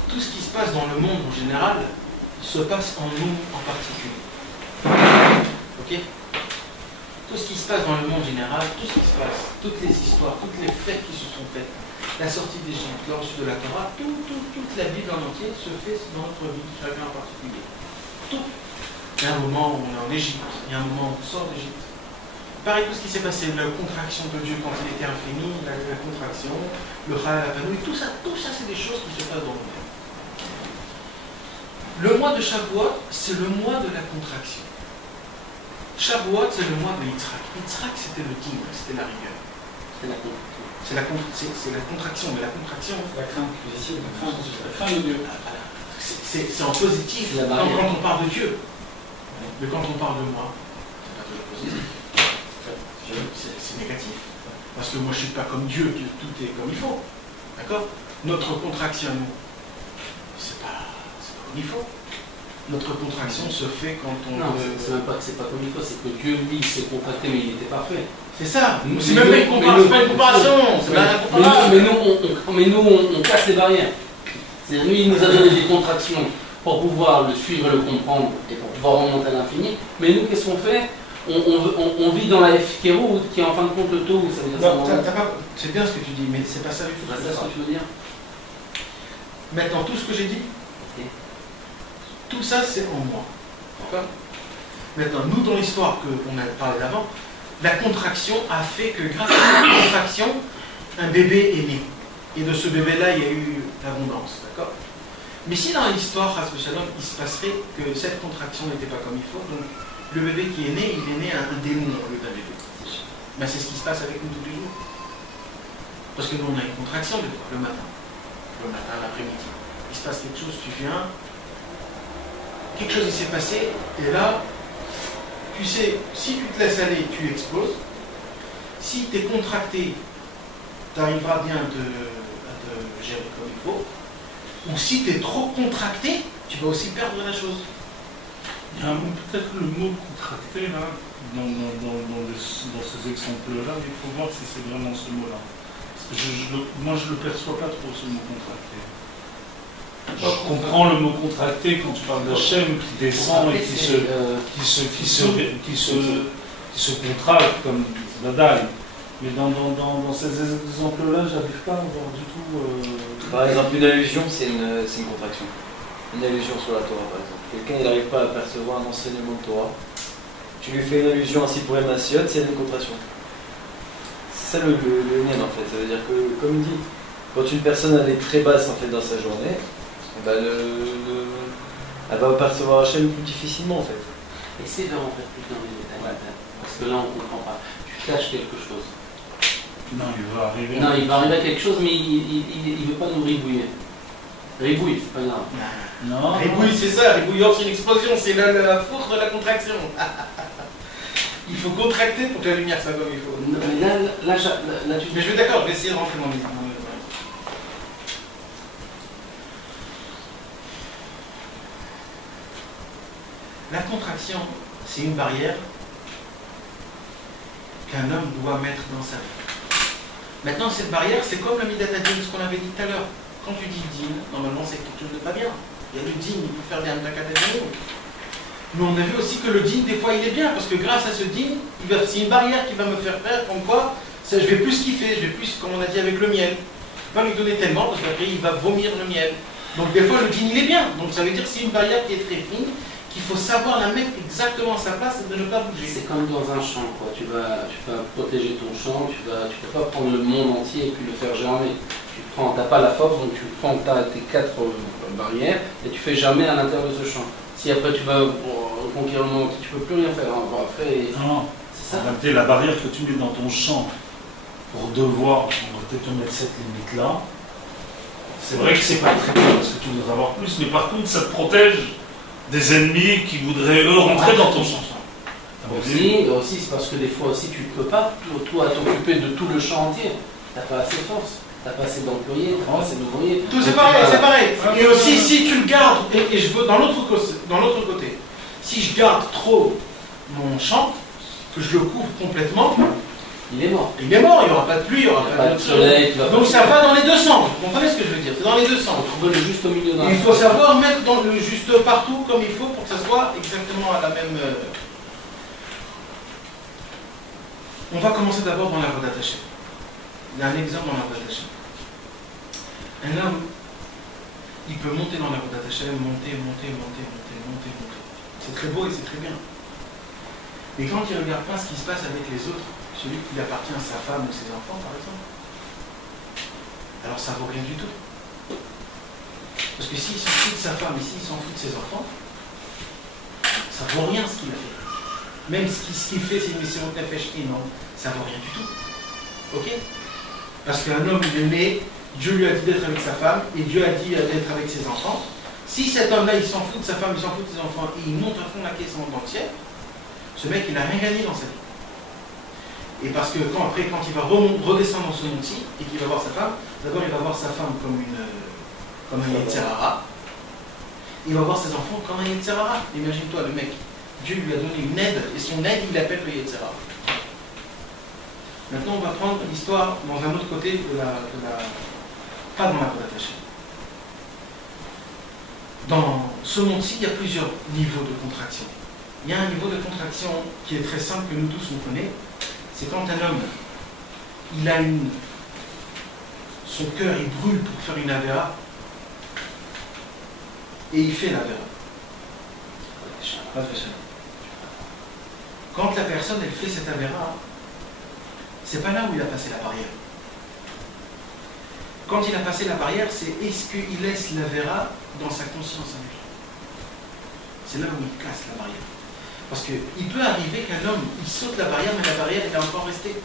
tout ce qui se passe dans le monde en général se passe en nous en particulier. Ok? Tout ce qui se passe dans le monde général, tout ce qui se passe, toutes les histoires, toutes les fêtes qui se sont faites, la sortie d'Égypte, la reçue de la Torah, toute la Bible en entier se fait dans notre vie, chacun en particulier. Tout. Il y a un moment où on est en Égypte, il y a un moment où on sort d'Égypte. Pareil, tout ce qui s'est passé, la contraction de Dieu quand il était infini, la contraction, le Chal, la panouille, tout ça c'est des choses qui se passent dans le monde. Le mois de Shavuot, c'est le mois de la contraction. Shavuot, c'est le mois de Yitzhak. Yitzhak, c'était le tigre, c'était la rigueur. C'est la contraction, mais la contraction. La crainte, la crainte de Dieu. C'est en positif quand on parle de Dieu. Mais quand on parle de moi, c'est pas toujours positif. C'est négatif. Parce que moi je ne suis pas comme Dieu, que tout est comme il faut. D'accord? Notre contraction, c'est pas comme il faut. Notre contraction se fait quand on. Non, c'est même pas que c'est pas comme il faut, c'est que Dieu, lui, s'est contracté, mais il était parfait. C'est ça. C'est même pas une comparaison. C'est pas une comparaison. Mais nous, on casse les barrières. C'est-à-dire, lui, il nous a donné des contractions pour pouvoir le suivre et le comprendre et pour pouvoir remonter à l'infini. Mais nous, qu'est-ce qu'on fait? On vit dans la Efkerut qui est en fin de compte le tout. Ça veut dire c'est bien ce que tu dis, mais c'est pas ça du tout. C'est pas ça ce que tu veux dire. Maintenant, tout ce que j'ai dit, tout ça c'est en moi. D'accord? Maintenant, nous dans l'histoire qu'on a parlé d'avant, la contraction a fait que grâce à cette contraction, un bébé est né. Et de ce bébé-là, il y a eu l'abondance. D'accord? Mais si dans l'histoire, il se passerait que cette contraction n'était pas comme il faut, donc le bébé qui est né, il est né un démon au lieu d'un bébé. Ben, c'est ce qui se passe avec nous tous les jours. Parce que nous, on a une contraction des fois, le matin, l'après-midi. Il se passe quelque chose, tu viens, quelque chose s'est passé, et là, tu sais, si tu te laisses aller, tu exploses. Si tu es contracté, tu arriveras bien à te gérer comme il faut. Ou si tu es trop contracté, tu vas aussi perdre la chose. Il y a peut-être le mot contracté là, dans ces exemples-là, il faut voir si c'est vraiment ce mot-là. Moi je ne le perçois pas trop, ce mot contracté. Je comprends le mot contracté quand tu parles d'Hachem qui descend et qui se contracte comme Vadaï. Mais dans ces exemples-là, j'arrive pas à voir du tout. Par exemple, une allusion, c'est une contraction. Une allusion sur la Torah, par exemple. Quelqu'un il n'arrive pas à percevoir un enseignement de Torah. Tu lui fais une allusion à Sipuré Massiot, c'est une contraction. C'est ça le lien en fait. Ça veut dire que, comme il dit, quand une personne elle est très basse en fait dans sa journée, elle va percevoir Hachem plus difficilement en fait. Essaye de rentrer plus dans les détails. Parce que là on ne comprend pas. Tu caches quelque chose. Non, il va arriver. Non, il va arriver à quelque chose, mais il ne veut pas nous ribouiller. Ribouille, c'est pas grave. Non. Ribouille, c'est ça. Ribouillant, c'est une explosion. C'est la force de la contraction. Il faut contracter pour que la lumière soit comme il faut. Non, mais là, tu... Mais je suis d'accord, je vais essayer de rentrer dans les... La contraction, c'est une barrière qu'un homme doit mettre dans sa vie. Maintenant, cette barrière, c'est comme la Midat Hadin, ce qu'on avait dit tout à l'heure. Quand tu dis din, normalement, c'est quelque chose de pas bien. Il y a le din, il peut faire des hamdakadadou. Mais on a vu aussi que le din, des fois, il est bien, parce que grâce à ce din, c'est une barrière qui va me faire faire comme quoi, je vais plus kiffer, je vais plus, comme on a dit avec le miel. Il va lui donner tellement, parce qu'après, il va vomir le miel. Donc, des fois, le din, il est bien. Donc, ça veut dire que c'est une barrière qui est très fine, qu'il faut savoir la mettre exactement à sa place et de ne pas bouger. C'est comme dans un champ, quoi. Tu vas protéger ton champ, tu ne peux pas prendre le monde entier et puis le faire germer. Tu n'as pas la force, donc tu prends tes 4 barrières et tu fais germer à l'intérieur de ce champ. Si après tu vas conquérir le monde entier, tu ne peux plus rien faire. Hein. Bon, après, non, c'est ça. En réalité, la barrière que tu mets dans ton champ pour devoir, on va peut-être te mettre cette limite-là, c'est vrai que c'est pas très bien parce que tu voudrais avoir plus, mais par contre, ça te protège des ennemis qui voudraient eux rentrer dans ton champ. Aussi c'est parce que des fois aussi tu ne peux pas toi t'occuper de tout le champ entier. Tu n'as pas assez de force, tu n'as pas assez d'employés, tu n'as pas assez d'ouvriers. Tout c'est pareil, c'est pareil. Et aussi si tu le gardes, et je veux dans l'autre côté, si je garde trop mon champ, que je le couvre complètement, il est mort. Il est mort, il n'y aura pas de pluie, il n'y aura pas de soleil. Donc ça va dans les deux sens. Vous comprenez ce que je veux dire? C'est dans les deux sens. Trouver le juste au milieu. Il faut savoir mettre dans le juste partout comme il faut pour que ça soit exactement à la même. On va commencer d'abord dans la voie d'attaché. Il y a un exemple dans la voie d'attaché. Un homme, il peut monter dans la voie d'attaché, monter. C'est très beau et c'est très bien. Mais quand il ne regarde pas ce qui se passe avec les autres, celui qui appartient à sa femme ou ses enfants, par exemple, alors ça vaut rien du tout. Parce que s'il s'en fout de sa femme et s'il s'en fout de ses enfants, ça vaut rien ce qu'il a fait. Même ce qu'il fait, c'est une mission de nefesh, non, ça vaut rien du tout. Ok? Parce qu'un homme, il est né, Dieu lui a dit d'être avec sa femme et Dieu a dit d'être avec ses enfants. Si cet homme-là, il s'en fout de sa femme, il s'en fout de ses enfants et il monte à fond la caisse en entière, ce mec, il n'a rien gagné dans sa vie. Et parce que quand il va redescendre dans ce monde-ci et qu'il va voir sa femme, d'abord il va voir sa femme comme un Yetzerara. Il va voir ses enfants comme un Yetzerara. Imagine-toi, le mec, Dieu lui a donné une aide et son aide, il l'appelle le Yetzerara. Maintenant, on va prendre l'histoire dans un autre côté pas dans la voie d'attaché. Dans ce monde-ci, il y a plusieurs niveaux de contraction. Il y a un niveau de contraction qui est très simple, que nous tous on connaît. C'est quand un homme, son cœur il brûle pour faire une avéra et il fait l'avéra. Quand la personne elle fait cette avéra, c'est pas là où il a passé la barrière. Quand il a passé la barrière, c'est est-ce qu'il laisse l'avéra dans sa conscience à lui. C'est là où il casse la barrière. Parce qu'il peut arriver qu'un homme, il saute la barrière, mais la barrière, elle est encore restée.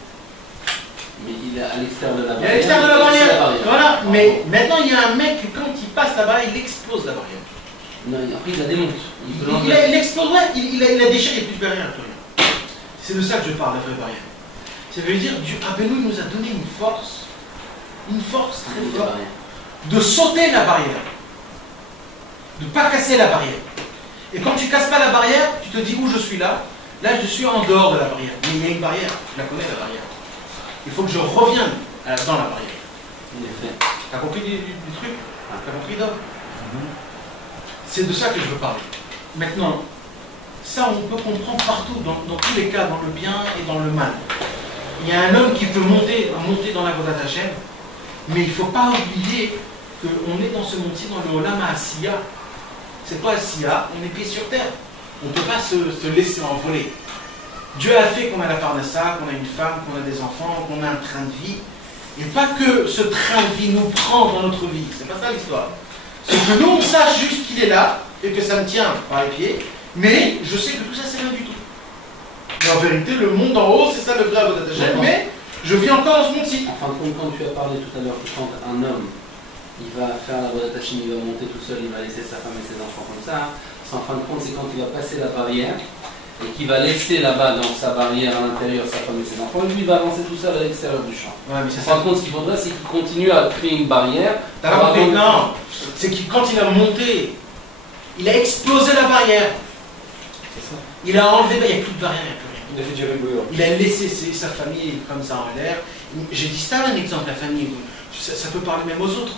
Mais il est à l'extérieur de la barrière. Il est à l'extérieur de la barrière. Voilà. Mais maintenant, il y a un mec qui, quand il passe la barrière, il explose la barrière. Non, après, il la démonte. Il explose, ouais, il a déchiré, il n'y a plus de barrière. C'est de ça que je parle, la vraie barrière. Ça veut dire, Dieu, Rabbeinu nous a donné une force très forte, de sauter la barrière. De ne pas casser la barrière. Et quand tu casses pas la barrière, tu te dis où je suis là. Là, je suis en dehors de la barrière. Mais il y a une barrière, je la connais la barrière. Il faut que je revienne dans la barrière. T'as compris du truc? T'as compris d'homme? C'est de ça que je veux parler. Maintenant, ça on peut comprendre partout, dans tous les cas, dans le bien et dans le mal. Il y a un homme qui peut monter dans la Vodat Hashem, mais il ne faut pas oublier qu'on est dans ce monde-ci, dans le Olam Asiya. C'est quoi Asiya? On est pieds sur terre. On ne peut pas se laisser envoler. Dieu a fait qu'on a la parnassa, qu'on a une femme, qu'on a des enfants, qu'on a un train de vie. Et pas que ce train de vie nous prend dans notre vie. C'est pas ça l'histoire. C'est que nous on sache juste qu'il est là et que ça me tient par les pieds, mais je sais que tout ça c'est rien du tout. Mais en vérité, le monde en haut, c'est ça le vrai Avodat Hashem, mais je vis encore dans ce monde-ci. En fin de compte, quand tu as parlé tout à l'heure que quand un homme il va faire la Avodat Hashem, il va monter tout seul, il va laisser sa femme et ses enfants comme ça, en fin de compte, c'est quand il va passer la barrière et qu'il va laisser là-bas dans sa barrière à l'intérieur sa femme et ses enfants, et lui il va avancer tout seul à l'extérieur du champ. Ouais, mais c'est en fin de compte, ce qu'il faudrait, c'est qu'il continue à créer une barrière. Non, c'est que quand il a monté, il a explosé la barrière. Il a enlevé, il n'y a plus de barrière, il n'y a plus rien. Il a fait du rigoureux. Il a laissé sa famille comme ça en l'air. J'ai dit ça un exemple, la famille. Ça peut parler même aux autres.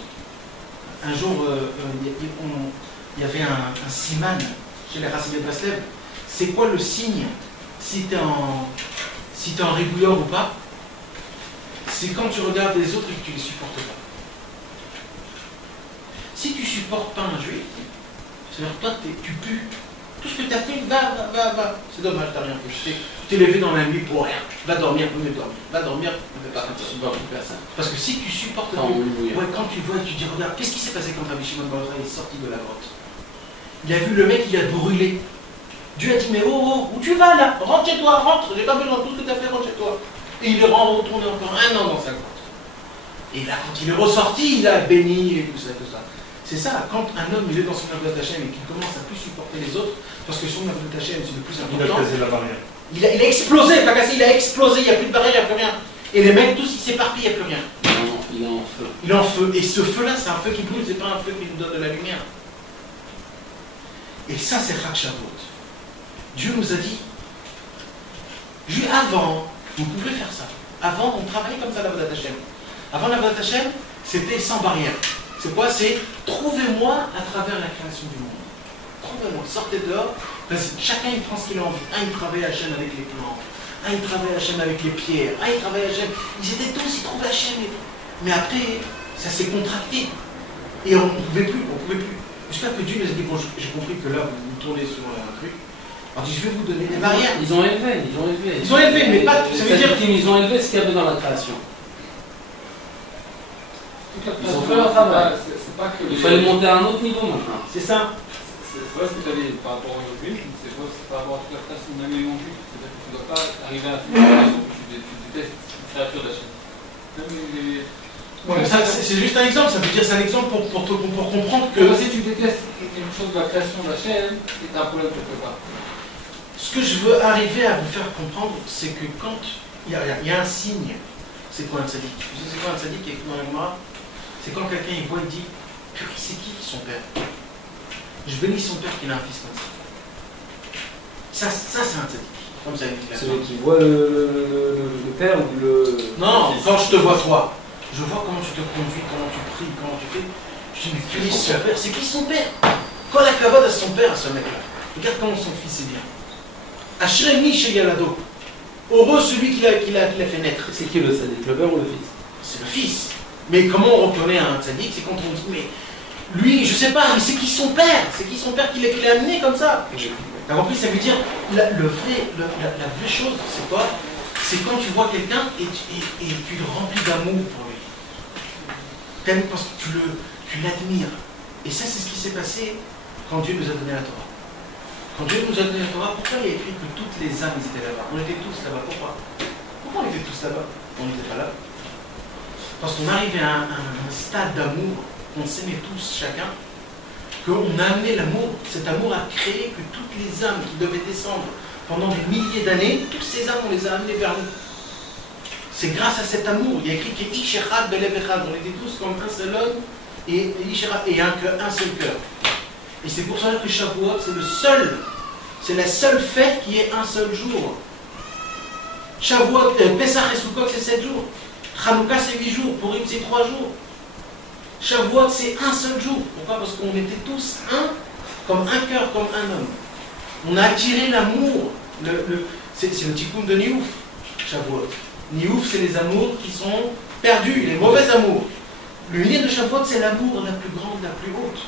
Un jour, il y avait un siman chez les Rassimé Breslev. C'est quoi le signe si tu es en régouilleur ou pas? C'est quand tu regardes les autres et que tu les supportes pas. Si tu supportes pas un juif, c'est-à-dire toi tu pues. Tout ce que tu as fait, va. C'est dommage, tu n'as rien fait. Tu t'es levé dans la nuit pour rien. Va dormir, vaut mieux dormir. Va dormir, ne fais pas ça. Parce que si tu supportes pas, quand tu vois, tu dis regarde, qu'est-ce qui s'est passé quand Rabbi Shimon Bar Yochai est sorti de la grotte? Il a vu le mec, il a brûlé. Dieu a dit mais oh, où tu vas là? Rentre chez toi, rentre, j'ai pas besoin de tout ce que tu as fait, rentre chez toi. Et il est retourné encore 1 an dans sa grotte. Et là, quand il est ressorti, il a béni et tout ça. C'est ça, quand un homme il est dans son Avodat Hashem et qu'il commence à plus supporter les autres, parce que son Avodat Hashem c'est le plus important. Il a cassé la barrière. Il a explosé, pas cassé, il a explosé, il n'y a plus de barrière, il n'y a plus rien. Et les mecs tous ils s'éparpillent, il n'y a plus rien. Non, il est en feu. Il est en feu. Et ce feu-là, c'est un feu qui brûle, c'est pas un feu qui nous donne de la lumière. Et ça, c'est Chag Shavuot. Dieu nous a dit, avant, vous pouvez faire ça. Avant, on travaillait comme ça l'Avodat Hashem. Avant l'Avodat Hashem, c'était sans barrière. C'est quoi? C'est trouvez-moi à travers la création du monde. Trouvez-moi, sortez dehors. Chacun il prend ce qu'il a envie. Un il travaille Hachem avec les plantes, un il travaille Hachem avec les pierres, un il travaille Hachem. Ils étaient tous, ils trouvaient Hachem. Mais après, ça s'est contracté. Et on ne pouvait plus. Jusqu'à que Dieu nous a dit, bon, j'ai compris que là vous tournez sur un truc. Alors je vais vous donner des barrières. Ils ont élevé, mais pas. Ça veut dire qu'ils ont élevé ce qu'il y avait dans la création. Ils ont fait leur travail. Il fallait monter à un autre niveau maintenant. C'est ça. C'est vrai ce que tu as dit par rapport au juif, c'est vrai par rapport à toute la création d'un élément juif. C'est-à-dire que tu ne dois pas arriver à une situation où tu détestes une créature d'Hachem. Ouais, c'est juste un exemple, ça veut dire c'est un exemple pour comprendre que. Si tu détestes une chose de la création d'Hachem, c'est un problème quelque part. Ce que je veux arriver à vous faire comprendre, c'est que quand il y a un signe, c'est quoi un tzaddik? Vous savez c'est quoi un tzaddik qui est écrit dans la Gemara? C'est quand quelqu'un il voit, il dit purée, c'est qui son père? Je bénis son père qu'il a un fils comme ça. Ça c'est un tzaddik. Comme ça, il dit. Celui qui voit le père ou le. Non, quand je te vois toi, je vois comment tu te conduis, comment tu pries, comment tu fais. Je dis mais qui est son père? C'est qui son père? Quand la cavade à son père, à ce mec-là. Regarde comment son fils est bien. Ashremi chez Yalado. Heureux celui qui l'a fait naître. C'est qui le tzaddik, le père ou le fils? C'est le fils. Mais comment on reconnaît un tzaddik? C'est quand on dit, mais lui, je sais pas, mais c'est qui son père? C'est qui son père qui l'a amené comme ça? T'as compris? Ça veut dire, la vraie chose, c'est quoi? C'est quand tu vois quelqu'un et tu le remplis d'amour pour lui. T'aimes parce que tu l'admires. Et ça, c'est ce qui s'est passé quand Dieu nous a donné la Torah. Quand Dieu nous a donné la Torah, pourquoi il a écrit que toutes les âmes étaient là-bas? On était tous là-bas. Pourquoi on était tous là-bas? On n'était pas là. Parce qu'on arrivait à un stade d'amour, on s'aimait tous chacun, qu'on a amené l'amour, cet amour a créé que toutes les âmes qui devaient descendre pendant des milliers d'années, toutes ces âmes, on les a amenées vers nous. C'est grâce à cet amour. Il y a écrit que Ish Echad Belev Echad, on était tous comme un seul homme et un seul cœur. Et c'est pour cela que Shavuot, c'est la seule fête qui est un seul jour. Shavuot, Pesach et Sukkot, c'est 7 jours. Hanouka, c'est 8 jours. Purim, c'est 3 jours. Shavuot, c'est un seul jour. Pourquoi? Parce qu'on était tous un, comme un cœur, comme un homme. On a attiré l'amour. C'est le tikkun de Niouf, Shavuot. Niouf, c'est les amours qui sont perdus, les mauvais amours. Le lien de Shavuot, c'est l'amour la plus grande, la plus haute.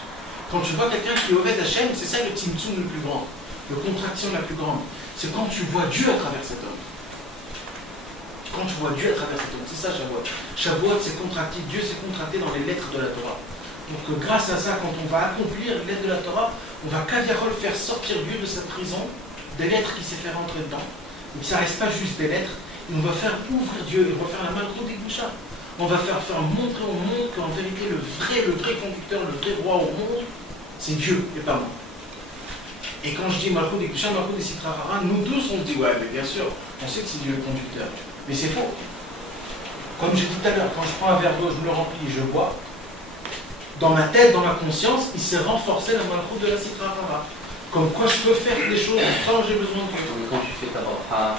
Quand tu vois quelqu'un qui est Oved Hashem, c'est ça le Tzimtzum le plus grand, la contraction la plus grande. C'est quand tu vois Dieu à travers cet homme. Quand tu vois Dieu à travers cet homme, c'est ça Shavuot. Shavuot, c'est contracté, Dieu s'est contracté dans les lettres de la Torah. Donc grâce à ça, quand on va accomplir les lettres de la Torah, on va Kaviarol faire sortir Dieu de sa prison, des lettres qui s'est fait rentrer dedans. Donc ça ne reste pas juste des lettres, et on va faire ouvrir Dieu, et on va faire la malroute des bouchas. On va faire montrer au monde qu'en vérité, le vrai conducteur, le vrai roi au monde, c'est Dieu et pas moi. Et quand je dis Malchut des Kushan, Malchut des Sitra Hara, nous tous on dit ouais, mais bien sûr, on sait que c'est Dieu le conducteur. Mais c'est faux. Comme j'ai dit tout à l'heure, quand je prends un verre d'eau, je me le remplis et je bois, dans ma tête, dans ma conscience, il s'est renforcé la Malchut de la Sitra Hara. Comme quoi je peux faire des choses quand j'ai besoin de Dieu. Quand tu fais ta bracha.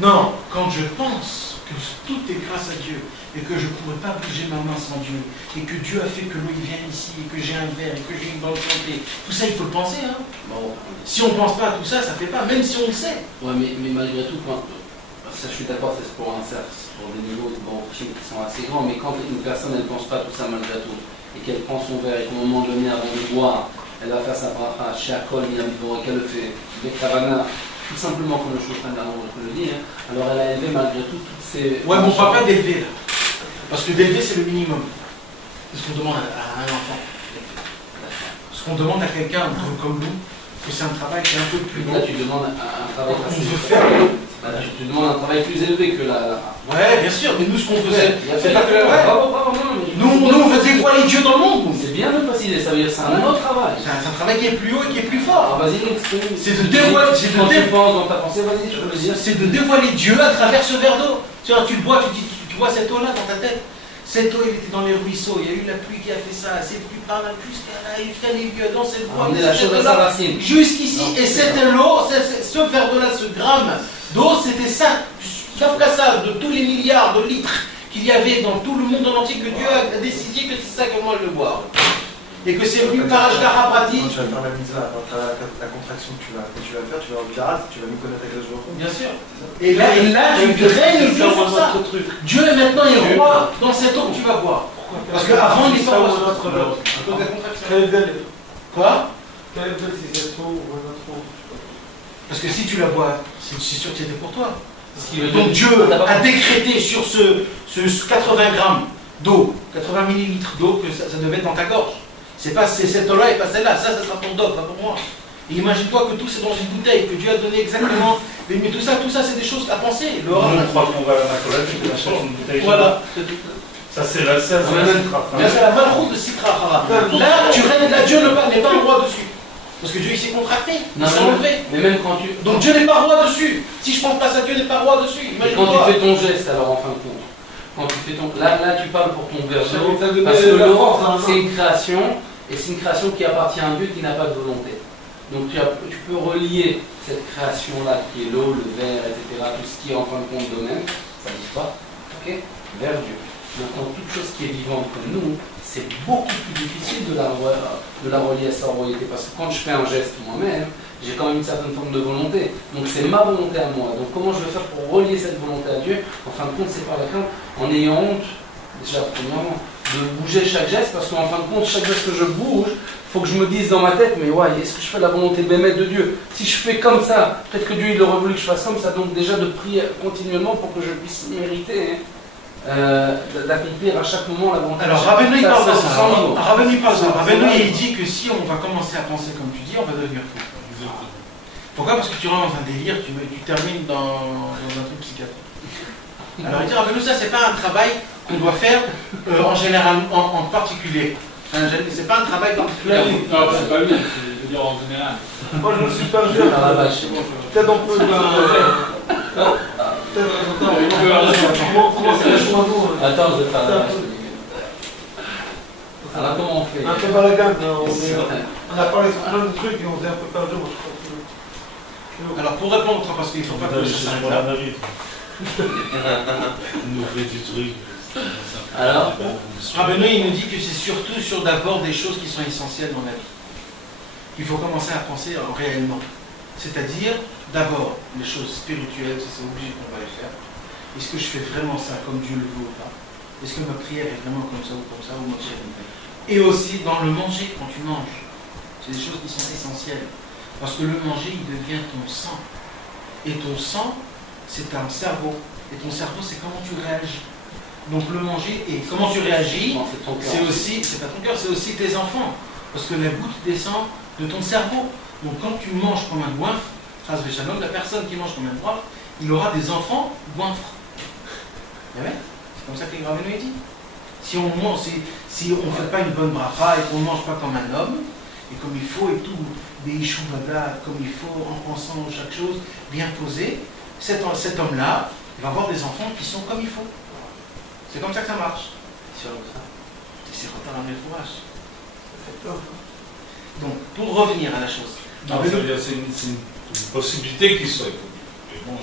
Non, quand je pense que tout est grâce à Dieu et que je ne pourrais pas bouger ma main sans Dieu et que Dieu a fait que l'eau vienne ici et que j'ai un verre et que j'ai une bonne santé, tout ça il faut le penser. Hein. Bon. Si on ne pense pas à tout ça, ça ne fait pas, même si on le sait. Ouais, mais malgré tout, ça je suis d'accord, c'est pour des niveaux de banquiers qui sont assez grands, mais quand une personne elle ne pense pas à tout ça malgré tout et qu'elle prend son verre et qu'au moment donné avant de boire, elle va faire sa bracha, Sheakol, Minamidor, et qu'elle le fait, avec Kavana, tout simplement comme le Shulchan Aruch le dit, hein. Alors elle a élevé malgré tout toutes ces... Ouais, mais on ne parle pas d'élever là. Parce que d'élever c'est le minimum. C'est ce qu'on demande à un enfant. Ce qu'on demande à quelqu'un comme nous, que c'est un travail qui est un peu plus Là tu demandes un travail on assez... veut faire. Tu demandes un travail plus élevé que la... Ouais, bien sûr, mais nous ce qu'on faisait, c'est pas que... Nous on veut dévoiler Dieu dans le monde. C'est bien de préciser, ça veut dire que c'est un autre travail. C'est un travail qui est plus haut et qui est plus fort. Ah, vas-y, exprime. C'est de dévoiler. Quand tu penses dans ta pensée, vas-y, tu peux le dire. C'est de dévoiler Dieu à travers ce verre d'eau. Tu le bois, tu vois cette eau-là dans ta tête. Cette eau, elle était dans les ruisseaux. Il y a eu la pluie qui a fait ça. C'est venu par là jusqu'à les lieux, dans cette voie. Jusqu'ici. Et c'était l'eau, ce verre d'eau-là, ce gramme d'eau, c'était ça. Sauf qu'à ça, de tous les milliards de litres qu'il y avait dans tout le monde entier, que Dieu a décidé que c'est ça que moi je le bois. Et que c'est venu par Ashgara Pratit. Quand tu vas faire la mitzvah, la contraction que tu vas faire, tu vas en Vidarat, tu vas nous connaître avec le jour. Bien sûr. Et là, tu règnes Dieu sur ça. Dieu est maintenant est roi dans cette eau que tu vas boire. Parce qu'avant, il n'est pas roi sur notre eau. À cause de la contraction. Quoi? Quel est si c'est trop ou pas trop? Parce que si tu la bois, c'est sûr que c'était pour toi. Donc Dieu a décrété sur ce 80 grammes d'eau, 80 millilitres d'eau, que ça devait être dans ta gorge. C'est pas cette eau-là et pas celle-là. Ça sera pour d'autres, pas pour moi. Et imagine-toi que tout c'est dans une bouteille, que Dieu a donné exactement. Mais tout ça c'est des choses à penser. Je crois qu'on va à la collègue et qu'on achète une bouteille. Voilà. Ça c'est la Sitra Hara. C'est la malroute de Sitra Hara. Là, tu règnes là, Dieu n'est pas un roi dessus. Parce que Dieu il s'est contracté, il s'est enlevé. Mais même quand tu... Donc Dieu n'est pas roi dessus. Si je pense pas ça, Dieu n'est pas roi dessus. Quand tu fais ton geste, alors en fin de compte, quand tu fais ton... Là tu parles pour ton verre d'eau, parce que l'eau, c'est une création, et c'est une création qui appartient à un Dieu qui n'a pas de volonté. Donc tu peux relier cette création-là, qui est l'eau, le verre, etc., tout ce qui est en fin de compte domaine, ça ne dit pas, ok, vers Dieu. Maintenant, toute chose qui est vivante comme nous, c'est beaucoup plus difficile de la relier à sa royauté, parce que quand je fais un geste moi-même, j'ai quand même une certaine forme de volonté. Donc c'est ma volonté à moi. Donc comment je vais faire pour relier cette volonté à Dieu? En fin de compte, c'est par la crainte, en ayant honte, déjà premièrement, de bouger chaque geste, parce qu'en fin de compte, chaque geste que je bouge, il faut que je me dise dans ma tête, mais ouais, est-ce que je fais la volonté bémette de Dieu? Si je fais comme ça, peut-être que Dieu il aurait voulu que je fasse comme ça, donc déjà de prier continuellement pour que je puisse mériter d'accomplir à chaque moment la volonté. Alors Rabbeinu il parle de ça. Rabbeinu parle de ça. Rabbeinu il dit que si on va commencer à penser comme tu dis, on va devenir fou. Pourquoi? Parce que tu rentres dans un délire, tu termines dans un truc psychiatrique. Alors il dit Rabbeinu, ça c'est pas un travail qu'on doit faire en général, en particulier. C'est pas un travail particulier. Non, c'est pas lui, je veux dire en général. Moi je me suis perdu. Peut-être on peut. Attends, je vais faire la vache. Alors comment on fait? Un peu balagan, C'est vrai. on a parlé sur plein de trucs et on s'est un peu perdu, moi je crois. Alors pour répondre, parce qu'il ne faut pas que je s'arrête pour là. la navire. Il nous fait du truc. Alors Rabbeinu, il nous dit que c'est surtout sur d'abord des choses qui sont essentielles dans la vie. Il faut commencer à penser réellement. C'est-à-dire, d'abord, les choses spirituelles, c'est obligé qu'on va les faire. Est-ce que je fais vraiment ça comme Dieu le veut ou pas? Est-ce que ma prière est vraiment comme ça, ou ma prière est comme ça? Et aussi dans le manger, quand tu manges. C'est des choses qui sont essentielles. Parce que le manger, il devient ton sang. Et ton sang, c'est un cerveau. Et ton cerveau, c'est comment tu réagis. Donc le manger, et comment tu réagis, c'est aussi, c'est pas ton cœur, c'est aussi tes enfants. Parce que la goutte descend de ton cerveau. Donc quand tu manges comme un goinfre, la personne qui mange comme un goinfre, il aura des enfants goinfres. C'est comme ça que les Rabbeinu dit. Si on mange, si on ne fait pas une bonne bracha et qu'on ne mange pas comme un homme, et comme il faut et tout, des ishuvada, comme il faut, en pensant chaque chose bien posée, cet homme-là, il va avoir des enfants qui sont comme il faut. C'est comme ça que ça marche. C'est retard à mes fourrages. Donc, pour revenir à la chose. Non, c'est une possibilité qu'il soit.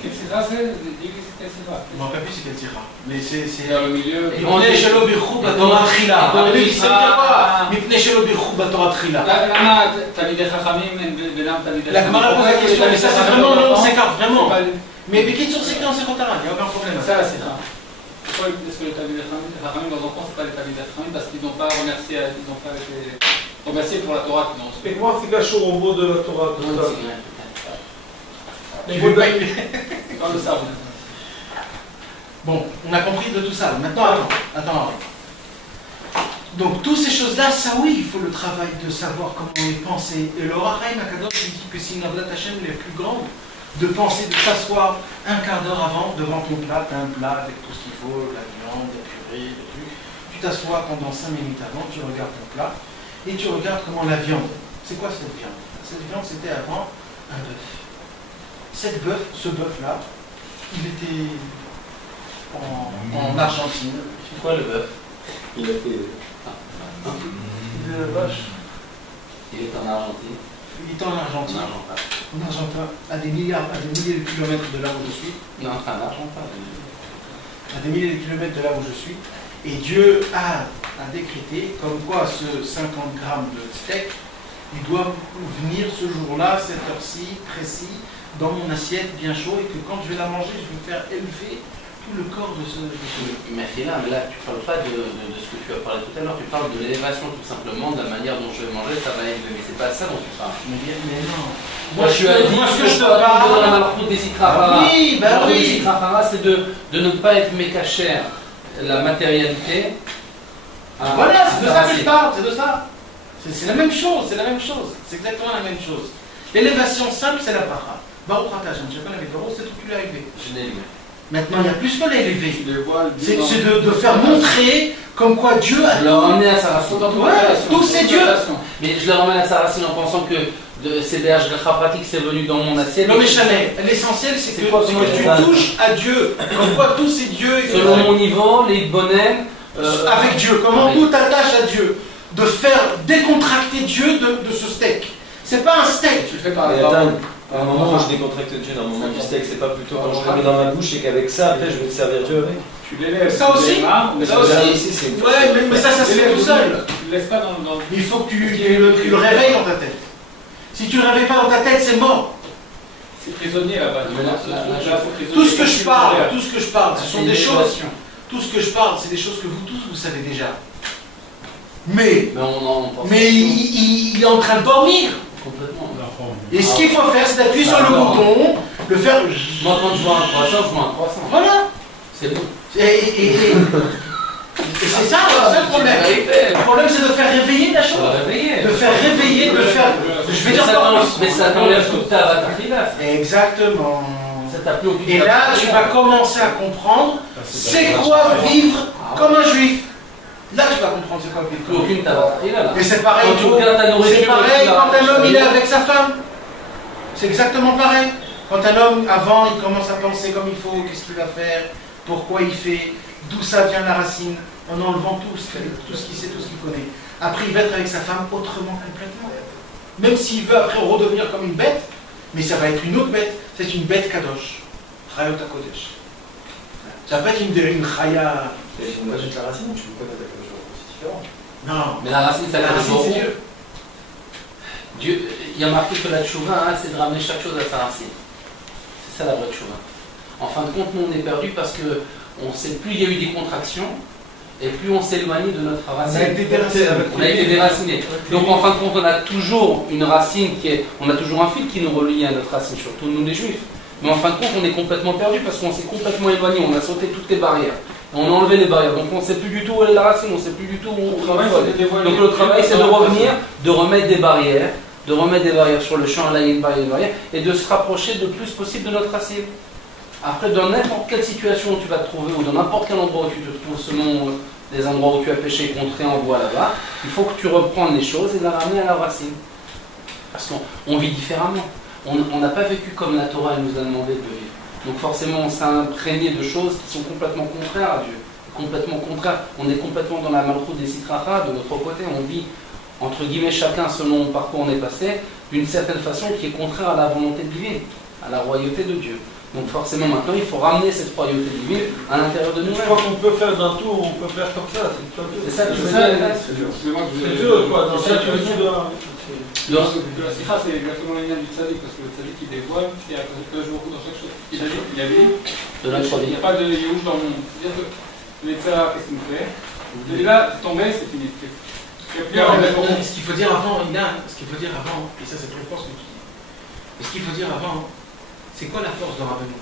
Quelle sera c'est? Je ne me rappelle plus c'est quel tira. Mais c'est. Dans le milieu. מפני שלא בירכו בתורה תחילה. אבל זה ככה. מפני שלא בירכו בתורה תחילה. למה תלמידי חכמים בינם תלמידי חכמים? La Gemara pose la question, mais ça c'est vraiment, non, on s'écarte vraiment. Mais Bekitsour, c'est quand c'est retard, il n'y a aucun problème. Ça, c'est ça. Pourquoi est-ce que les Talmidei Chachamim, leurs enfants, ce n'est pas les Talmidei Chachamim? Parce qu'ils n'ont pas remercié, ils n'ont pas été remerciés pour la Torah qu'ils ont reçue. Et comment c'est cachot au mot de la Torah, tout ça? Il veut pas y- Dans le sable. Bon, on a compris de tout ça. Maintenant, attends. Donc, toutes ces choses-là, ça oui, il faut le travail de savoir comment les penser. Et le Rachaim Akadosh, il dit que c'est une Avodat Hashem les plus grandes, de penser, de s'asseoir un quart d'heure avant devant ton plat, t'as un plat avec tout ce qu'il faut, la viande, la purée, le truc. Tu t'assois pendant 5 minutes avant, tu regardes ton plat, et tu regardes comment la viande. C'est quoi cette viande? Cette viande, c'était avant un bœuf. Ce bœuf-là, il était en Argentine. C'est quoi le bœuf? Il a fait. De la vache. Il est en Argentine. Il était en Argentine. En Argentine, à des milliers de kilomètres de là où je suis. Non, enfin, l'argent pas. À des milliers de kilomètres de là où je suis. Et Dieu a décrété comme quoi ce 50 grammes de steak, il doit venir ce jour-là, cette heure-ci, précis, dans mon assiette bien chaud, et que quand je vais la manger, je vais faire élever tout le corps de ce. Mais là, tu ne parles pas de ce que tu as parlé tout à l'heure, tu parles de l'élévation tout simplement, de la manière dont je vais manger, ça va élever. Mais c'est pas ça dont tu parles. Mais non. Moi, ce que je te parle de la malchut des Sitrahara. Oui, bah oui. Les Sitrahara, c'est de ne pas être mécachère, la matérialité. Voilà, c'est de ça que je parle, c'est de ça. C'est la même chose, c'est exactement la même chose. L'élévation simple, c'est la bracha. Baruch atah Hashem, chacun avec Baruch, c'est tout tu l'as élevé. Je l'ai élevé. Maintenant, il y a plus que l'élever. C'est C'est de faire montrer comme quoi Dieu a. Je le ramène à sa racine. Ouais, tout c'est Dieu. Mais je le ramène à sa racine en pensant que c'est des HGH pratiques, c'est venu dans mon assiette. Non mais Chanel, l'essentiel c'est que tu touches à Dieu. Comme quoi tout c'est Dieu. Selon mon niveau, les bonnets. Avec Dieu, comment tout t'attache à Dieu. De faire décontracter Dieu de ce steak. C'est pas un steak. Tu le fais par Mais exemple. attends, à un moment où je décontracte Dieu dans le moment du steak, c'est pas plutôt quand je le mets dans ma bouche et qu'avec ça, après je vais te servir Dieu avec. Tu l'élèves. Ça aussi. Mais Ça aussi. c'est une Ouais, mais ça se fait tout seul. Tu le laisses pas dans. Il faut que tu le réveilles dans ta tête. Si tu ne le réveilles pas dans ta tête, c'est mort. C'est prisonnier là-bas. Tout ce que je parle, ce sont des choses. Tout ce que je parle, c'est des choses que vous tous vous savez déjà. Mais il est en train de dormir. Complètement. Et ce qu'il faut faire, c'est d'appuyer sur le bouton, le faire. Moi, quand je vois un croissant, je vois un croissant. Voilà. C'est bon. Et c'est ça le problème. Le problème, c'est de faire réveiller la chose. De faire réveiller, de faire. Je vais dire mais ça t'enlève toute ta vatachila. Exactement. Ça t'a plus aucune. Et là, tu vas commencer à comprendre c'est quoi vivre comme un juif. Là, tu vas comprendre c'est quoi vivre Plus comme un juif. aucune ta vatachila. Mais c'est pareil, Quand tu regardes ta nourriture, c'est pareil tu vas- quand un homme il est avec sa femme. C'est exactement pareil. Quand un homme, avant, il commence à penser comme il faut, qu'est-ce qu'il va faire, pourquoi il fait, d'où ça vient la racine. en enlevant tout ce qu'il sait, tout ce qu'il connaît. Après, il va être avec sa femme autrement complètement. Même s'il veut après redevenir comme une bête, mais ça va être une autre bête. C'est une bête kadosh. Chayot HaKodesh. Ça va pas être une chaya. C'est une de la racine, tu peux connaître avec le jour, c'est différent. Non. Mais la racine, La racine, c'est Dieu. Dieu. Il y a marqué que la tchouva, hein, c'est de ramener chaque chose à sa racine. C'est ça la vraie tchouva. En fin de compte, nous on est perdu parce que on sait plus il y a eu des contractions et plus on s'est éloigné de notre racine. On a été déraciné. Donc en fin de compte, on a toujours une racine on a toujours un fil qui nous relie à notre racine, surtout nous les juifs. Mais en fin de compte, on est complètement perdu parce qu'on s'est complètement éloigné, on a sauté toutes les barrières. On a enlevé les barrières, donc on ne sait plus du tout où est la racine, on ne sait plus du tout où on va. Donc le travail, c'est de revenir, de remettre des barrières sur le champ, là il y a une barrière, et de se rapprocher le plus possible de notre racine. Après, dans n'importe quelle situation où tu vas te trouver, ou dans n'importe quel endroit où tu te trouves, selon les endroits où tu as pêché, qu'on te réenvoie là-bas, il faut que tu reprennes les choses et les ramener à la racine. Parce qu'on vit différemment. On n'a pas vécu comme la Torah nous a demandé de vivre. Donc forcément, on s'est imprégné de choses qui sont complètement contraires à Dieu. Complètement contraires. On est complètement dans la malchoute des sitracha, de notre côté, on vit, entre guillemets, chacun selon par quoi on est passé, d'une certaine façon qui est contraire à la volonté divine, à la royauté de Dieu. Donc forcément maintenant il faut ramener cette royauté divine à l'intérieur de nous-mêmes. Je crois qu'on peut faire d'un tour, on peut faire comme ça. C'est ça que je veux dire. C'est dur quoi, dans ça tu dois. La sikha c'est exactement les liens du tzaddik, parce que le tzaddik il dévoile, il y a que je beaucoup dans chaque chose. Il a dit, il n'y a pas de Yehush dans le monde. C'est-à-dire que les tzara, qu'est-ce qu'il nous fait? Et là, tomber, c'est fini. Ce qu'il faut dire avant, et ça c'est très fort ce que tu dis. Mais ce qu'il faut dire avant, c'est quoi la force de Rabbeinu?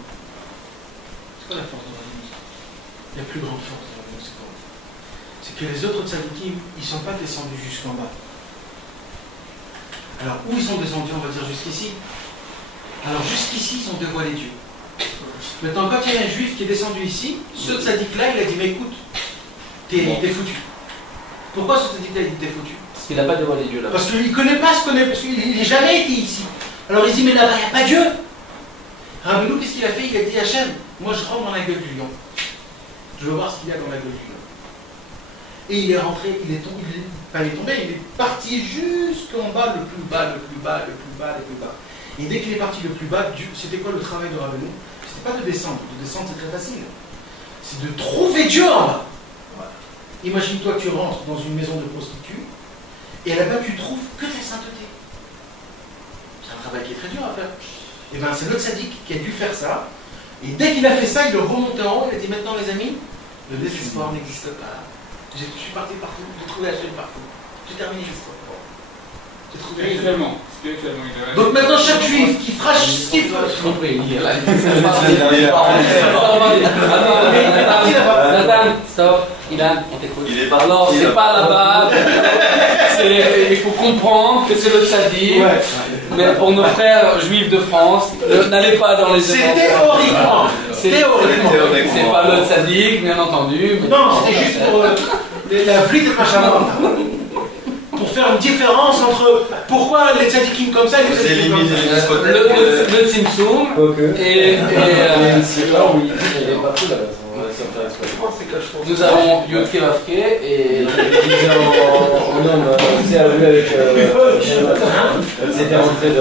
C'est quoi la force de Rabbeinu? La plus grande force de Rabbeinu, c'est quoi? C'est que les autres tzadikim, ils ne sont pas descendus jusqu'en bas. Alors, où ils sont descendus, on va dire jusqu'ici? Alors, jusqu'ici, ils ont dévoilé Dieu. Maintenant, quand il y a un juif qui est descendu ici, ce tzadik-là, il a dit, mais écoute, t'es foutu. Pourquoi ce tzadik-là, il dit, t'es foutu? Parce qu'il n'a pas dévoilé Dieu là. Parce qu'il ne connaît pas parce qu'il n'a jamais été ici. Alors, il dit, mais là-bas, il n'y a pas Dieu. Rabbeinu, qu'est-ce qu'il a fait? Il a dit, Hachem, moi je rentre dans la gueule du lion. Je veux voir ce qu'il y a dans la gueule du lion. Et il est rentré, il est tombé, il est parti jusqu'en bas, le plus bas, le plus bas, le plus bas, le plus bas. Et dès qu'il est parti le plus bas, c'était quoi le travail de Rabbeinu? C'était pas de descendre. De descendre, c'est très facile. C'est de trouver Dieu en bas. Voilà. Imagine-toi que tu rentres dans une maison de prostituées, et là-bas tu trouves que de la sainteté. C'est un travail qui est très dur à faire. Et bien c'est le tzaddik qui a dû faire ça. Et dès qu'il a fait ça, il est remonté en haut, il a dit maintenant les amis, le désespoir n'existe pas. Je suis parti partout, j'ai trouvé Hachem partout. J'ai terminé l'histoire. J'ai trouvé Spirituellement. Donc maintenant chaque juif qui fera ce qu'il faut. Nathan, stop, Ilan, on t'écoute. Il est pas. Alors c'est pas là-bas. Il faut comprendre que c'est le tzaddik. Ouais. Mais pour nos frères juifs de France, n'allez pas dans les C'est théoriquement. Théoriquement. C'est pas le tzaddik, bien entendu. Mais... Non, c'était juste pour la vlite et le pour faire une différence entre pourquoi les tzadikim comme ça et les tzadikim comme ça. Le tzimtzum et nous avons Yotke Vavke et c'était rentré de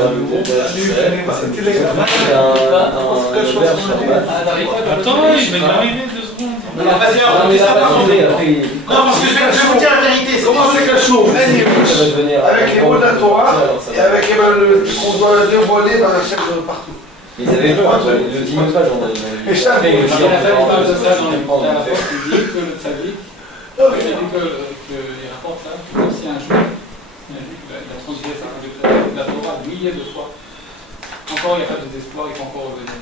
Attends, je vais m'arriver 2 secondes. Non, vas-y, non, parce que je vais vous dire la vérité. Comment c'est quelque chose? Avec les mots de la Torah et avec qu'on doit dévoiler dans la chaîne de partout. Ils avaient peur, le dimanche, Et chaque Il y a de ça dans les rapports qui dit que le tzaddik, il rapporte ça, que si un juif, il a transité ça avec la Torah, milliers de fois, encore il n'y a pas de désespoir, il faut encore revenir.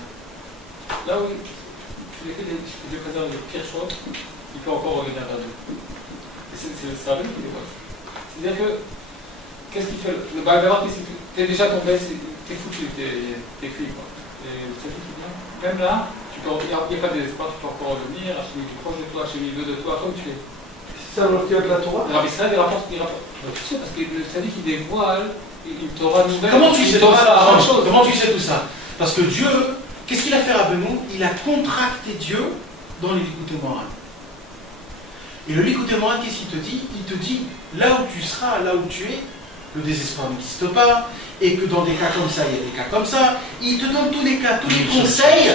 Là où tu les préserves des pires choses, il peut encore revenir vers Dieu. Et c'est le cerveau qui dévoile. C'est-à-dire que, qu'est-ce qu'il fait? Le Baal t'es déjà tombé, t'es foutu, t'es cuit, quoi. Et c'est tout qui vient. Même là, il n'y a pas de désespoir, tu peux encore revenir, Hachem est proche de toi, Hachem est de toi, comme tu es. C'est ça le de la Torah? Rabbi Israël, il rapporte. Tu sais, parce que le tzaddik, il dévoile une Torah nouvelle. Comment tu sais tout ça? Comment tu sais tout ça? Parce que Dieu, qu'est-ce qu'il a fait à Rabbeinu? Il a contracté Dieu dans les Likutei Moharan. Et le Likoutei Moharan, qu'est-ce qu'il te dit? Il te dit, là où tu seras, là où tu es, le désespoir n'existe pas, et que dans des cas comme ça, il y a des cas comme ça. Il te donne tous les cas, tous les conseils.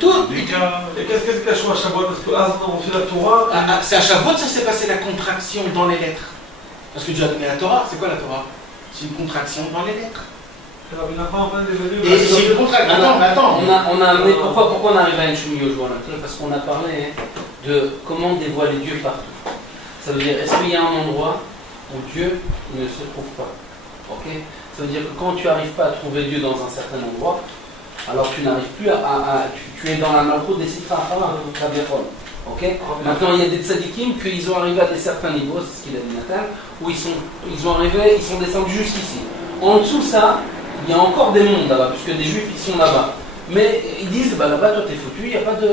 Tous les cas. Et qu'est-ce qu'il y a à Shavuot? Parce que là, on fait la Torah. C'est à Shavuot, ça s'est passé la contraction dans les lettres. Parce que Dieu a donné la Torah. C'est quoi la Torah? C'est une contraction dans les lettres. Et c'est une contraction. Attends. On a amené, pourquoi on arrive à une Shumi Yoshua? Parce qu'on a parlé de comment dévoiler Dieu partout. Ça veut dire, est-ce qu'il y a un endroit où Dieu ne se trouve pas? Ok? Ça veut dire que quand tu n'arrives pas à trouver Dieu dans un certain endroit, alors tu n'arrives plus tu es dans la malchoute des Sitra Achara, ok? Maintenant il y a des tzadikim qu'ils ont arrivé à des certains niveaux, c'est ce qu'il a dit Nathan, où ils sont descendus jusqu'ici. En dessous de ça, il y a encore des mondes là-bas, puisque des juifs ils sont là-bas. Mais ils disent, bah là-bas toi t'es foutu, il n'y a pas de.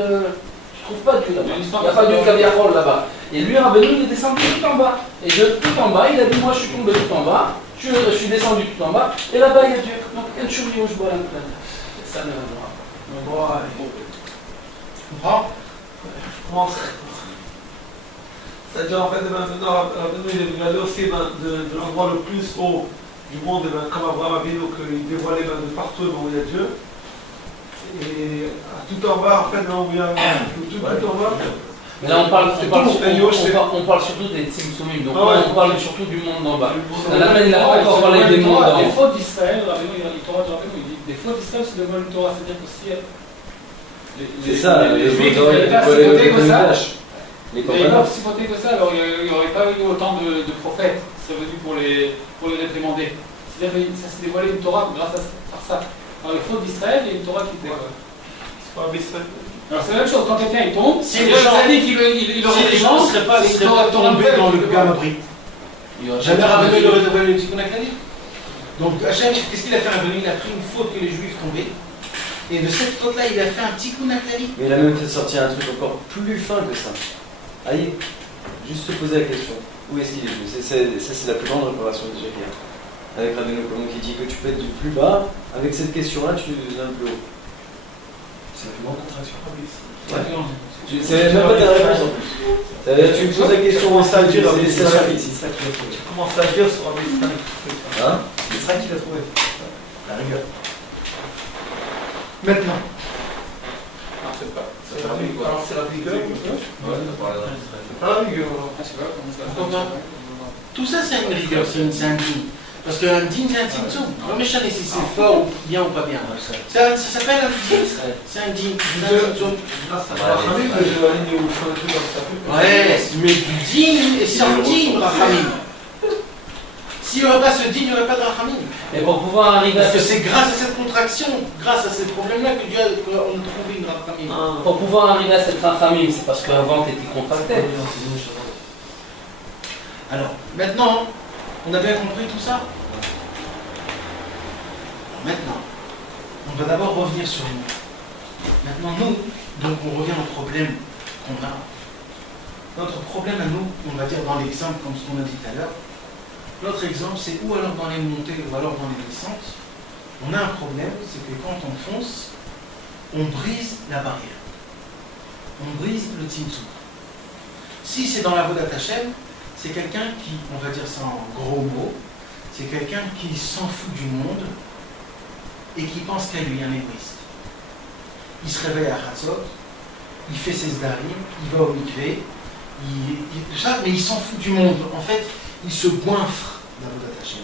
Tu trouves pas Dieu là-bas. Il n'y a pas de Kaviachol là-bas. Et lui, Rabbeinu, il est descendu tout en bas. Et de tout en bas, il a dit, moi je suis tombé tout en bas, je suis descendu tout en bas, et là-bas il y a Dieu. Donc, quel Shumi Yoshua là. Ça ne va pas. Tu comprends? Je comprends. C'est-à-dire, en fait, maintenant, il est venu aussi de l'endroit le plus haut du monde, comme Abraham Avinu, qu'il dévoilait de partout où il y a Dieu. Et tout en bas, en fait, là où il y a tout en bas. Mais là, on parle surtout des Tzimtzumim, donc on parle surtout du monde d'en bas. Il n'a pas encore parlé des mondes d'en haut. Les fautes d'Israël, il dit des fautes d'Israël se demandent une Torah, c'est-à-dire que si c'est ça, les Juifs n'avaient pas sipoté que ça, sipoté que ça, alors il n'y aurait pas eu autant de prophètes qui seraient venus pour les réprimander. C'est-à-dire que ça s'est dévoilé une Torah grâce à ça. Alors les fautes d'Israël, il y a une Torah qui était. C'est pas Israël. Alors c'est la même chose, quand quelqu'un il tombe, si les gens ne seraient pas tombés dans le Gamabri, jamais Rabbeinu il aurait dévoilé le Tikkun HaKlali. Donc Hachem, qu'est-ce qu'il a fait Rabbeinu? Il a pris une faute que les Juifs tombaient, et de cette faute-là, il a fait un Tikkun HaKlali. Mais il a même fait sortir un truc encore plus fin que ça. Allez, juste se poser la question, où est-ce qu'il est? Ça c'est la plus grande réparation déjà qu'il y a. Avec Rabbeinu Colomb qui dit que tu peux être du plus bas, avec cette question-là, tu deviens plus haut. C'est la plus grande contraction. Ouais. C'est même pas ta réponse en plus. Tu me poses la question en salle, c'est ça suffit. Tu commences à dire sur Rabbi Israël. Hein? C'est ça qu'il a trouvé. La rigueur. Maintenant. C'est la rigueur. C'est la rigueur. Tout ça, c'est une rigueur, c'est un digne. Parce qu'un digne, c'est un tzimtzum. Le méchant, si c'est fort ou bien ou pas bien. Ça s'appelle un digne. C'est un digne. C'est un tzimtzum. Ouais, mais du digne et sans digne, Rachamim. S'il n'y aurait pas ce digne, il n'y aurait pas de Rachamim. Et pour pouvoir arriver Parce que c'est grâce à cette contraction, grâce à ces problèmes-là que Dieu a trouvé une Rachamim. Pour pouvoir arriver à cette Rachamim, c'est parce qu'avant tu étais contracté. Alors, maintenant, on a bien compris tout ça? Maintenant, on va d'abord revenir sur nous. Maintenant, nous, donc on revient au problème qu'on a. Notre problème à nous, on va dire dans l'exemple comme ce qu'on a dit tout à l'heure, notre exemple c'est ou alors dans les montées ou alors dans les descentes, on a un problème, c'est que quand on fonce, on brise la barrière. On brise le tzimtzum. Si c'est dans la Avodat Hashem, c'est quelqu'un qui, on va dire ça en gros mots, c'est quelqu'un qui s'en fout du monde et qui pense qu'à lui, un égoïste. Il se réveille à Chatzot, il fait ses zdarim, il va au mikvé, tout ça, mais il s'en fout du monde. En fait, il se goinfre d'Avodat Hashem.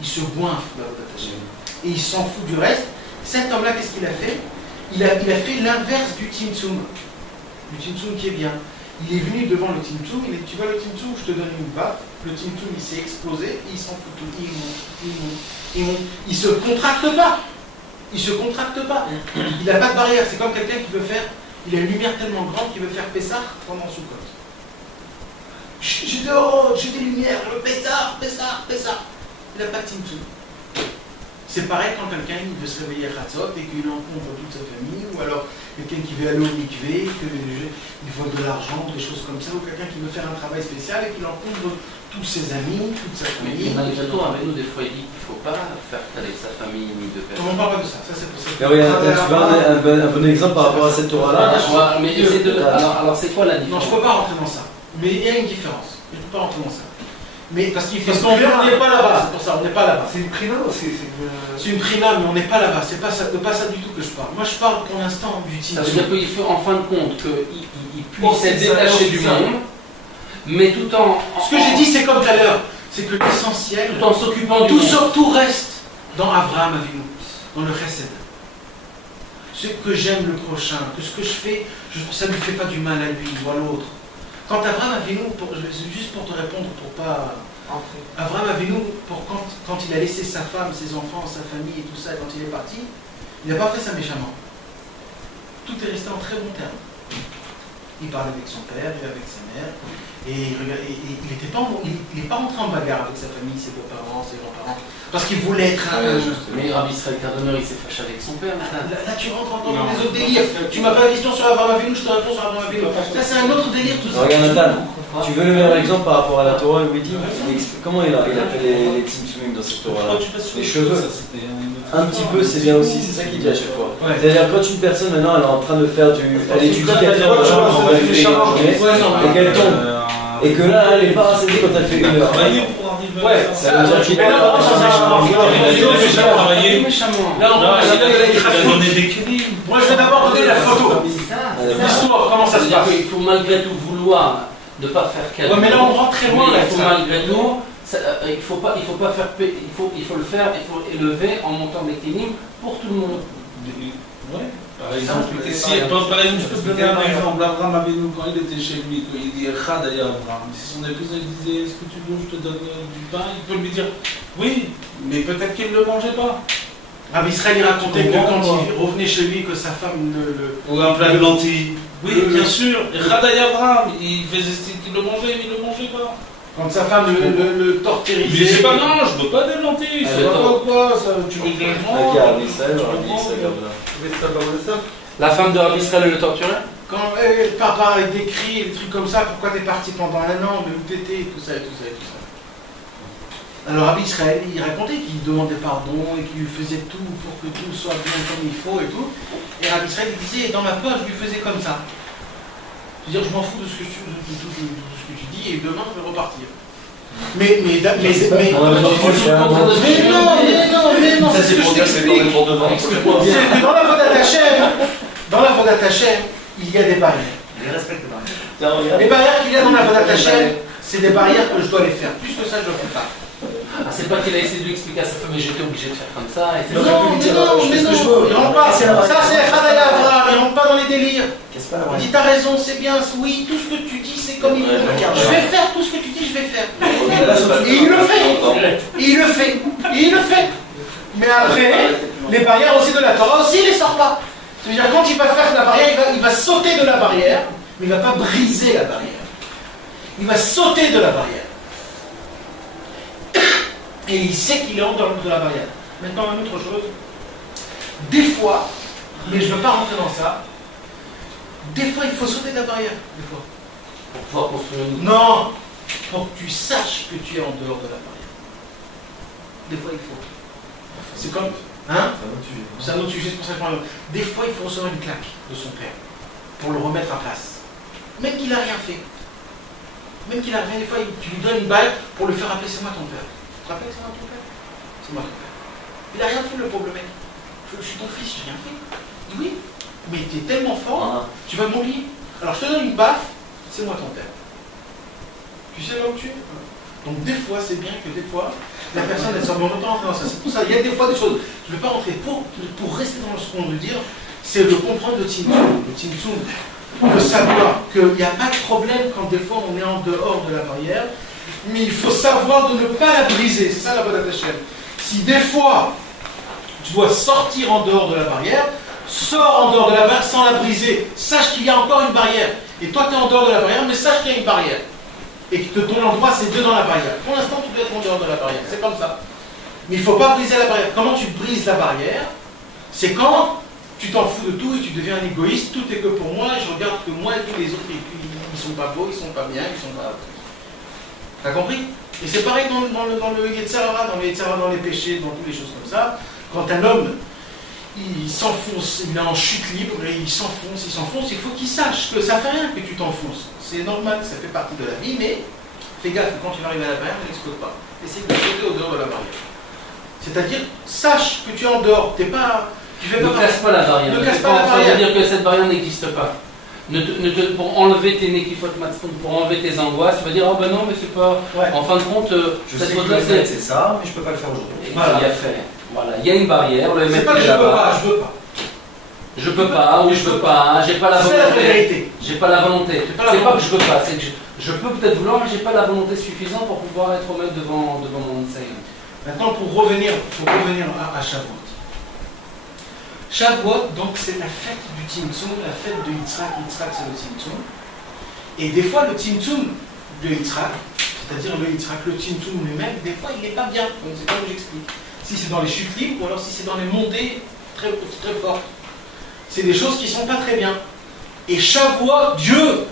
Il se goinfre d'Avodat Hashem. Et il s'en fout du reste. Cet homme-là, qu'est-ce qu'il a fait? Il a fait l'inverse du tzimtzum. Du tzimtzum qui est bien. Il est venu devant le tzimtzum, il dit, tu vois le tzimtzum, je te donne une baffe, le tzimtzum il s'est explosé, et il s'en fout tout, il monte. Il se contracte pas. Il se contracte pas. Il n'a pas de barrière, c'est comme quelqu'un qui veut faire, il a une lumière tellement grande qu'il veut faire Pessah pendant Soukot. J'ai des lumières, le Pessah. Il n'a pas de tzimtzum. C'est pareil quand quelqu'un veut se réveiller à Chatzot et qu'il rencontre toute sa famille, ou alors quelqu'un qui veut aller au mikvé, qu'il faut de l'argent, des choses comme ça, ou quelqu'un qui veut faire un travail spécial et qu'il rencontre tous ses amis, toute sa famille. Mais malgré avec nous, des fois, il dit qu'il ne faut pas faire avec sa famille ni de personnes. On parle pas de ça, ça c'est pour ça. Mais regarde, tu veux un bon exemple par rapport à cette Torah-là? Alors c'est quoi la différence? Non, je ne peux pas rentrer dans ça. Mais il y a une différence. Je ne peux pas rentrer dans ça. Mais parce qu'on n'est pas là-bas, c'est pour ça, on n'est pas là-bas. C'est une prina aussi. C'est une prina, mais on n'est pas là-bas. C'est pas ça du tout que je parle. Moi, je parle pour l'instant du Tzimtzum. Ça veut dire qu'il faut en fin de compte qu'il puisse être détaché du monde, mais tout en... Ce que j'ai dit, c'est comme tout à l'heure. C'est que l'essentiel, tout en s'occupant du monde. Tout reste dans Abraham Avinu, dans le Chesed. Ce que j'aime le prochain, que ce que je fais, ça ne lui fait pas du mal à lui ou à l'autre. Quand Abraham Avinu, juste pour te répondre, pour pas... Abraham Avinu, quand il a laissé sa femme, ses enfants, sa famille et tout ça, quand il est parti, il n'a pas fait ça méchamment. Tout est resté en très bon terme. Il parlait avec son père et avec sa mère, et il n'est pas rentré en bagarre avec sa famille, ses beaux-parents, ses grands-parents, parce qu'il voulait être un... Mais Rabbi Israël Cardonneur, il s'est fâché avec son père. Là, tu rentres encore dans des autres délires. Tu m'as pas la question sur Abraham Avinu, je te réponds sur Abraham Avinu. Ça, c'est un autre délire, tout ça. Regarde, Nathan, tu veux le meilleur exemple par rapport à la Torah, lui dit, comment il appelle les Tzimtzumim dans cette Torah-là? Les cheveux. Un petit peu, c'est bien aussi, c'est ça qu'il dit à chaque fois. C'est-à-dire, quand une personne maintenant, elle est en train de faire elle étudie 4 heures dans elle fait une journée, et qu'elle tombe. Et que là, elle n'est pas rassasiée quand elle fait 1 heure. Ouais, ça veut dire qu'il est méchamment. Là, on a donné des crédits. Moi, je vais d'abord donner la photo. L'histoire, comment ça se passe. Il faut malgré tout vouloir ne pas faire quelque chose. Ouais, mais là, on rentre très loin. Il faut malgré tout, il faut pas faire, il faut le faire, il faut élever en montant des kénim pour tout le monde. Ouais. Par exemple, je peux te donner un exemple. Abraham Avinu, quand il était chez lui, quand il dit Echad à Abraham, si son épouse elle disait est-ce que tu veux, je te donne du pain, il peut lui dire oui, mais peut-être qu'il ne le mangeait pas. Rabbi Israël, il racontait que quand il revenait chez lui, que sa femme ou un plat de lentilles. Oui, bien sûr. Echad à Abraham, il faisait style qu'il le mangeait, mais il ne le mangeait pas. Quand sa femme le torturisait. Il disait pas non, je veux pas des lentilles, ça va pas ou quoi, tu veux que je mange. La femme de Rabbi Israël le torturait? Quand papa il décrit des trucs comme ça, pourquoi t'es parti pendant 1 an, mais où t'étais, tout ça et tout ça et tout ça. Alors Rabbi Israël, il racontait qu'il demandait pardon et qu'il faisait tout pour que tout soit bien comme il faut et tout. Et Rabbi Israël il disait, dans ma poche, je lui faisais comme ça. C'est-à-dire, je m'en fous de ce que tu dis et demain je vais repartir. Mais non, ça c'est pour dire que c'est pour devant. C'est que dans la Vodat Hashem, il y a des barrières. Je respecte les barrières. Les barrières qu'il y a dans la Vodat Hashem, c'est des barrières que je dois les faire. Plus que ça, je ne le fais pas. Ah, c'est pas qu'il a essayé de lui expliquer à sa femme, mais j'étais obligé de faire comme ça. Et non, il rentre pas. Ça, c'est Chadaya Avraham, il rentre pas dans les délires. Il dit, t'as raison, c'est bien, oui, tout ce que tu dis, c'est comme il faut. Je vais faire tout ce que tu dis, je vais faire. Et il le fait. Mais après, les barrières aussi de la Torah aussi, il les sort pas. C'est-à-dire, quand il va faire la barrière, il va sauter de la barrière, mais il ne va pas briser la barrière. Il va sauter de la barrière. Et il sait qu'il est en dehors de la barrière. Maintenant, une autre chose. Des fois, mais je ne veux pas rentrer dans ça, des fois, il faut sauter de la barrière. Des fois. Pour pouvoir construire une... Non, pour que tu saches que tu es en dehors de la barrière. Des fois, il faut. C'est comme... Hein? C'est un autre sujet, c'est pour ça que je parle. Des fois, il faut recevoir une claque de son père pour le remettre à place. Même qu'il n'a rien fait. Même qu'il n'a rien, des fois, tu lui donnes une balle pour le faire rappeler, c'est moi ton père. Tu te rappelles, c'est moi ton père? C'est moi ton père. Il n'a rien fait, le pauvre mec. Je suis ton fils, j'ai rien fait. Il dit oui, mais tu es tellement fort, tu vas m'oublier. Alors je te donne une baffe, c'est moi ton père. Tu sais là où tu es? Donc des fois, c'est bien que des fois, la personne, elle sort, mais on ne veut pas rentrer dans ça. C'est pour ça, il y a des fois des choses, je ne vais pas rentrer. Pour rester dans ce qu'on veut dire, c'est de comprendre le Tzimtzum. Le Tzimtzum, de savoir qu'il n'y a pas de problème quand des fois on est en dehors de la barrière, mais il faut savoir de ne pas la briser. C'est ça la Vodat Hashem. Si des fois, tu dois sortir en dehors de la barrière, sors en dehors de la barrière sans la briser. Sache qu'il y a encore une barrière. Et toi, tu es en dehors de la barrière, mais sache qu'il y a une barrière. Et que ton endroit, c'est dans la barrière. Pour l'instant, tu dois être en dehors de la barrière. C'est comme ça. Mais il ne faut pas briser la barrière. Comment tu brises la barrière? C'est quand tu t'en fous de tout et tu deviens un égoïste. Tout est que pour moi, et je regarde que moi et tous les autres, ils ne sont pas beaux, ils ne sont pas bien, ils ne sont pas... T'as compris? Et c'est pareil dans le Yetzer Hara, dans les péchés, dans toutes les choses comme ça. Quand un homme, il s'enfonce, il est en chute libre et il s'enfonce, il faut qu'il sache que ça fait rien que tu t'enfonces. C'est normal, ça fait partie de la vie, mais fais gaffe, quand tu vas arriver à la barrière, ne l'explose pas. Essaye de sauter au dehors de la barrière. C'est-à-dire, sache que tu es en dehors, tu fais pas. Ne casse pas la barrière. Ne casse pas la barrière. Ça veut dire que cette barrière n'existe pas. Pour enlever tes nekifot matzpon, pour enlever tes angoisses, tu vas dire, oh ben non, mais c'est pas. Ouais. En fin de compte, Je sais que c'est ça, mais je peux pas le faire aujourd'hui. Voilà. Voilà, il y a une barrière. C'est pas que je peux pas, je veux pas. Je peux pas, ou je veux pas, j'ai pas la volonté. C'est la vérité. J'ai pas la volonté. C'est pas que je veux pas, c'est que je peux peut-être vouloir, mais j'ai pas la volonté suffisante pour pouvoir être honnête devant mon enseigne. Maintenant, pour revenir à Shavuot. Shavuot, donc, c'est la fête du Tzimtzum, la fête de Yitzhak. Yitzhak, c'est le Tzimtzum. Et des fois, le Tzimtzum de Yitzhak, c'est-à-dire le Yitzhak, le Tzimtzum lui-même, des fois, il n'est pas bien. Donc, c'est comme j'explique. Si c'est dans les chutes libres, ou alors si c'est dans les montées très, très fortes. C'est des choses qui ne sont pas très bien. Et Shavuot, Dieu,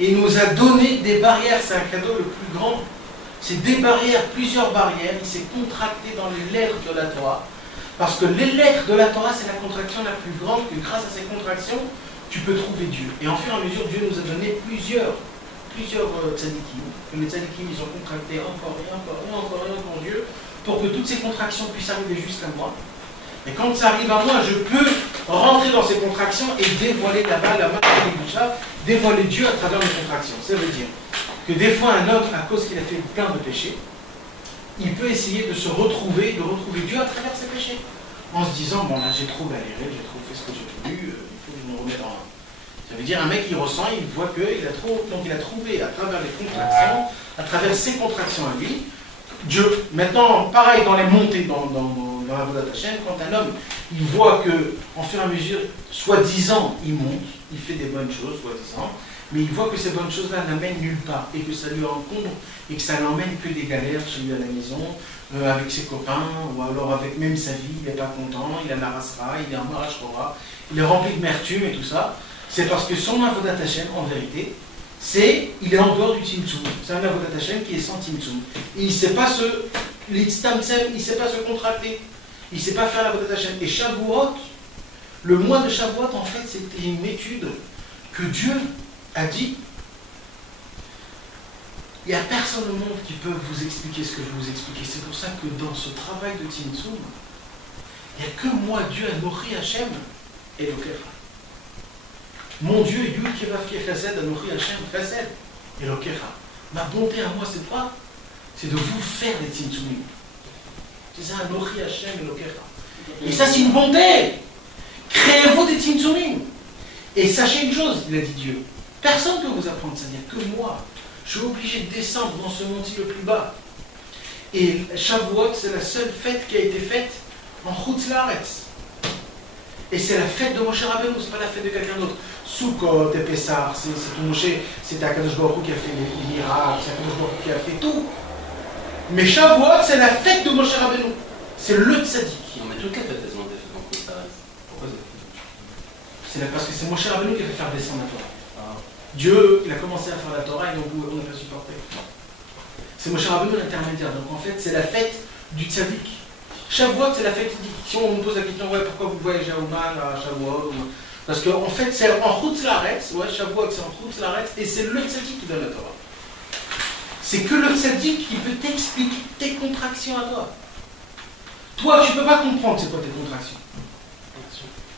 il nous a donné des barrières. C'est un cadeau le plus grand. C'est des barrières, plusieurs barrières. Il s'est contracté dans les lettres de la Torah. Parce que les lettres de la Torah, c'est la contraction la plus grande, que grâce à ces contractions, tu peux trouver Dieu. Et en fur et à mesure, Dieu nous a donné plusieurs tzadikim. Que les tzadikim, ils ont contracté encore Dieu, pour que toutes ces contractions puissent arriver jusqu'à moi. Et quand ça arrive à moi, je peux rentrer dans ces contractions et dévoiler là-bas la main de Boucha, dévoiler Dieu à travers mes contractions. Ça veut dire que des fois, un homme, à cause qu'il a fait plein de péchés, il peut essayer de retrouver Dieu à travers ses péchés. En se disant, bon là, j'ai trop galéré, j'ai trop fait ce que j'ai voulu, il faut que je me remette en main. Ça veut dire, un mec, il ressent, il voit qu'il a trop. Donc il a trouvé à travers les contractions, à travers ses contractions à lui, Dieu. Maintenant, pareil dans les montées, dans la Vodat Hashem, quand un homme, il voit que, en fur et à mesure, soi-disant, il monte, il fait des bonnes choses, soi-disant, mais il voit que ces bonnes choses-là n'amènent nulle part, et que ça lui encombre, et que ça n'emmène que des galères chez lui à la maison, avec ses copains, ou alors avec même sa vie, il n'est pas content, il a la rasra, il est en marachora, il est rempli de mertume et tout ça. C'est parce que son Avodat Hashem, en vérité, il est en dehors du Tzimtzum. C'est un Avodat Hashem qui est sans Tzimtzum. Et il ne sait pas il ne sait pas se contracter. Il ne sait pas faire l'Avodat Hashem. Et Shavuot, le mois de Shavuot, en fait, c'était une étude que Dieu a dit. Il n'y a personne au monde qui peut vous expliquer ce que je vais vous expliquer. C'est pour ça que dans ce travail de Tzimtzum, il n'y a que moi, Dieu, Anochi Hashem, et Elokecha. Mon Dieu, Yud Kevavki Chesed, Anochi Hashem, Chesed, Elokecha. Ma bonté à moi, c'est quoi? C'est de vous faire des Tzimtzumim. C'est ça, Anochi Hashem, Elokecha. Et ça, c'est une bonté. Créez-vous des Tzimtzumim. Et sachez une chose, il a dit Dieu. Personne ne peut vous apprendre, c'est-à-dire que moi. Je suis obligé de descendre dans ce monde-ci le plus bas. Et Shavuot, c'est la seule fête qui a été faite en Chutz Laaretz. Et c'est la fête de Moshe Rabbeinu, c'est pas la fête de quelqu'un d'autre. Sukkot et Pessah, c'est tout Moshe, c'est Akadosh Baruch Hu qui a fait les miracles, c'est Akadosh Baruch Hu qui a fait tout. Mais Shavuot, c'est la fête de Moshe Rabbeinu. C'est le tzaddik. Non, mais toutes les fêtes, elles ont été faites en Chutz Laaretz. Pourquoi c'est parce que c'est Moshe Rabbeinu qui a fait faire descendre la Torah. Dieu, il a commencé à faire la Torah et on n'a pas supporté. C'est Moshe Rabbeinu l'intermédiaire. Donc en fait, c'est la fête du tzaddik. Shavuot, c'est la fête tzaddik. Si on me pose la question, ouais, pourquoi vous voyagez à Ouman, à Shavuot, parce qu'en fait, c'est en Chutz Laaretz, ouais, Shavuot, c'est en Chutz Laaretz, et c'est le tzaddik qui donne la Torah. C'est que le tzaddik qui peut t'expliquer tes contractions à toi. Toi, tu ne peux pas comprendre c'est quoi tes contractions.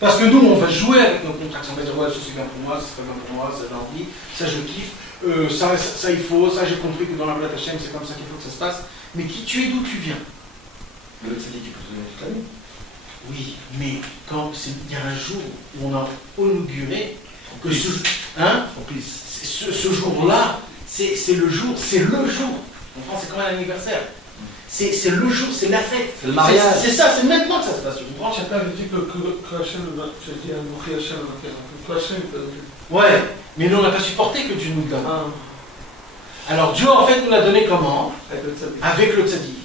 Parce que nous, on va jouer avec nos contractions. On va dire, ouais, ça c'est bien pour moi, ça c'est pas bien pour moi, ça j'ai envie, ça je kiffe, ça il faut, ça j'ai compris que dans la Vodat Hashem, c'est comme ça qu'il faut que ça se passe. Mais qui tu es, d'où tu viens? Le tzaddik qui peut te donner toute la vie. Oui, mais quand il y a un jour où on a inauguré que ce jour-là, c'est le jour. En France, c'est comme un anniversaire. C'est le jour, c'est la fête. C'est le mariage. C'est ça, c'est maintenant que ça se passe. Tu comprends? Chacun dit que Hachem, tu as dit Anochi Hachem, que Hachem peut donner. Ouais, mais nous on n'a pas supporté que Dieu nous le donne. Alors Dieu en fait nous l'a donné comment? Avec le tzaddik.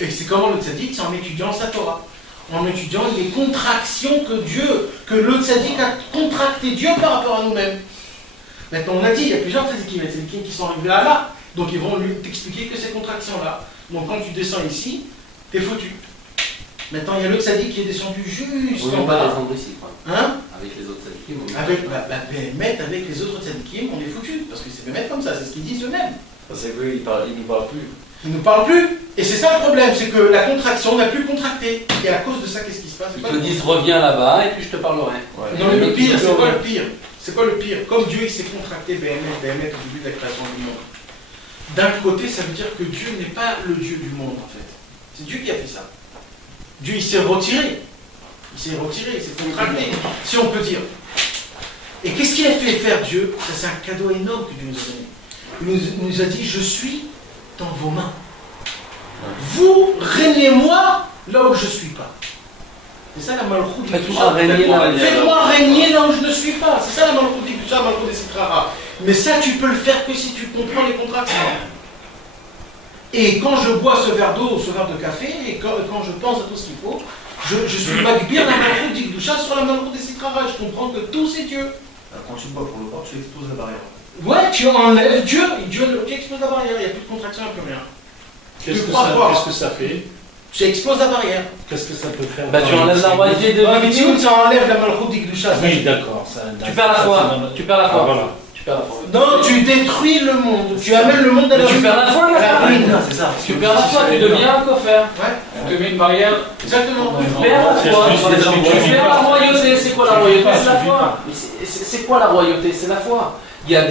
Et c'est comment le tzaddik? C'est en étudiant sa Torah. En étudiant les contractions que le tzaddik a contracté Dieu par rapport à nous-mêmes. Maintenant on a dit, il y a plusieurs tzaddikim, les tzaddikim qui sont arrivés là, donc ils vont lui t'expliquer que ces contractions-là. Donc quand tu descends ici, t'es foutu. Maintenant, il y a le tzaddik qui est descendu juste Oui, en on va bas. descendre ici, quoi. Hein? Avec les autres tzadikim. Avec les autres tzadikim, on est foutus. Parce que c'est Bémet comme ça, c'est ce qu'ils disent eux-mêmes. C'est qu'eux, ils nous parlent plus. Ils ne nous parlent plus. Et c'est ça le problème, c'est que la contraction n'a plus contracté. Et à cause de ça, qu'est-ce qui se passe? Ils te disent reviens là-bas et puis je te parlerai. Ouais. Non, mais le pire, c'est quoi le pire? C'est quoi le pire? Comme Dieu il s'est contracté BMF au début de la création du monde. D'un côté, ça veut dire que Dieu n'est pas le Dieu du monde en fait. C'est Dieu qui a fait ça. Dieu il s'est retiré. Il s'est retiré, il s'est contracté, si on peut dire. Et qu'est-ce qu'il a fait faire Dieu? Ça, c'est un cadeau énorme que Dieu nous a donné. Il nous a dit, je suis dans vos mains. Vous régnez-moi là où je ne suis pas. C'est ça la malchoute. Faites-moi régner là où je ne suis pas. C'est ça la malchoute du ça, malchoute des citrara. Mais ça, tu peux le faire que si tu comprends les contractions. Et quand je bois ce verre d'eau, ce verre de café, et quand je pense à tout ce qu'il faut, je suis magbir la malchoute d'Ikdoucha sur la malchoute des citrara. Je comprends que tout c'est Dieu. Alors, quand tu bois pour le corps, tu exposes la barrière. Ouais, tu enlèves Dieu, et Dieu expose la barrière. Il n'y a plus de contraction, il n'y a plus rien. Qu'est-ce que ça fait? Tu exploses la barrière. Qu'est-ce que ça peut faire? Bah tu enlèves la royauté de mais ça enlève la malchoute d'Ikdoucha. Oui, d'accord. Tu perds la foi. Tu perds la foi. Voilà. Tu perds la foi. Non, tu détruis le monde. Tu amènes le monde à la Tu perds la foi, la ruine. C'est ça. Tu perds la foi, tu deviens un coffre. Ouais, Tu mets une barrière. exactement. Tu perds la foi. Tu perds la royauté. C'est quoi la royauté? C'est la foi. C'est quoi la royauté? C'est la foi. Il y a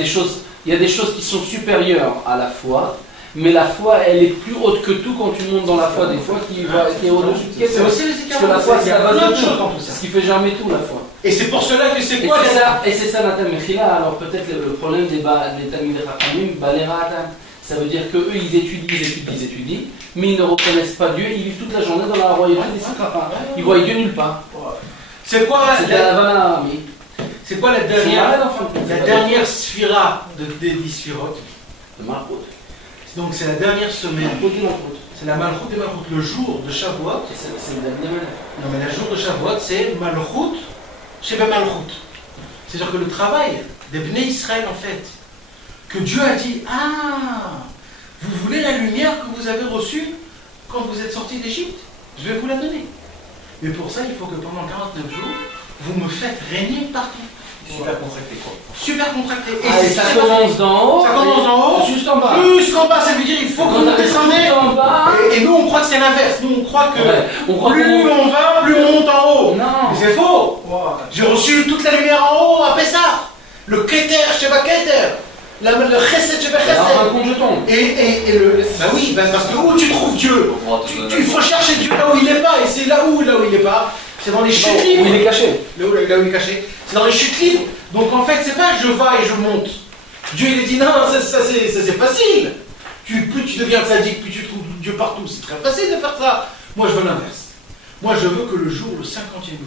des choses qui sont supérieures à la foi. Mais la foi, elle est plus haute que tout quand tu montes dans la foi des fois qui est au-dessus de quelque C'est chose. aussi les Parce que la foi, c'est la base de tout. tout C'est ce qui fait germer tout, la foi. Et c'est pour cela que c'est Et quoi c'est ça, Nathan Mechila. Alors peut-être le problème des Talmidei Chachamim, Baleratan, ça veut dire qu'eux, ils étudient, mais ils ne reconnaissent pas Dieu, ils vivent toute la journée dans la royauté des Sakrapins. Ils voient Dieu nulle part. C'est quoi C'est la dernière sphira des 10 sphirotes? de Malchut. Donc c'est la dernière semaine. C'est la Malchut des Malchut. Le jour de Shavuot. C'est la dernière. Non mais le jour de Shavuot, c'est Malchut chez Malchut. C'est-à-dire que le travail des Bnei Israël en fait, que Dieu a dit, ah, vous voulez la lumière que vous avez reçue quand vous êtes sortis d'Égypte? Je vais vous la donner. Mais pour ça, il faut que pendant 49 jours, vous me faites régner partout. Super contracté quoi. Super contracté. Et ça commence d'en haut. Ça commence d'en haut. Juste en bas. Jusqu'en bas, ça veut dire il faut que vous descendez. En bas. Et nous, on croit que c'est l'inverse. Nous, on croit que Ouais, plus on va, plus on monte en haut. Non. Mais c'est faux. J'ai reçu toute la lumière en haut à Pessah. Le Keter, Sheba Keter. Le Chesed, Sheba Alors, Chesed. quand je tombe. Et le. Bah oui, parce que où tu trouves Dieu, il faut chercher Dieu là où il n'est pas. Et c'est là où il n'est pas. C'est dans les chutes libres. Il est caché. Là où il est caché. C'est dans les chutes libres. Donc en fait, c'est pas que je vais et je monte. Dieu il a dit non, ça c'est facile. Plus tu deviens sadique, plus tu trouves Dieu partout. C'est très facile de faire ça. Moi je veux l'inverse. Moi je veux que le 50e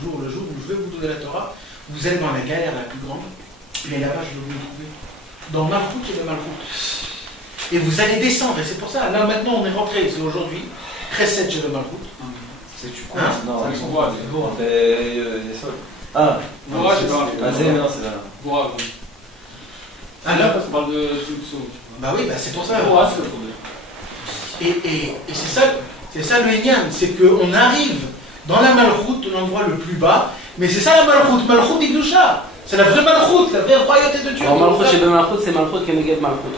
jour, le jour où je vais vous donner la Torah, vous allez dans la galère la plus grande. Et là-bas je vais vous le trouver. Dans Malchut et le Malchut. Et vous allez descendre. Et c'est pour ça, là maintenant on est rentré, c'est aujourd'hui. Chesed chez le Malchut. C'est tu Hein? Non, C'est une voix. les sols. Ah, Voix, c'est pas. non, c'est là. Voix. Ah là, Parce qu'on parle de Tsoutso. bah oui, bah c'est pour ça. Voix, c'est le problème. Et c'est ça le Inyan, c'est qu'on arrive dans la Malchut, l'endroit le plus bas, mais c'est ça la Malchut, Malchut d'Ikdoucha. C'est la vraie Malchut, la vraie royauté de Dieu. Alors Malchut chez Malchut, c'est Malchut Keneged Malchut.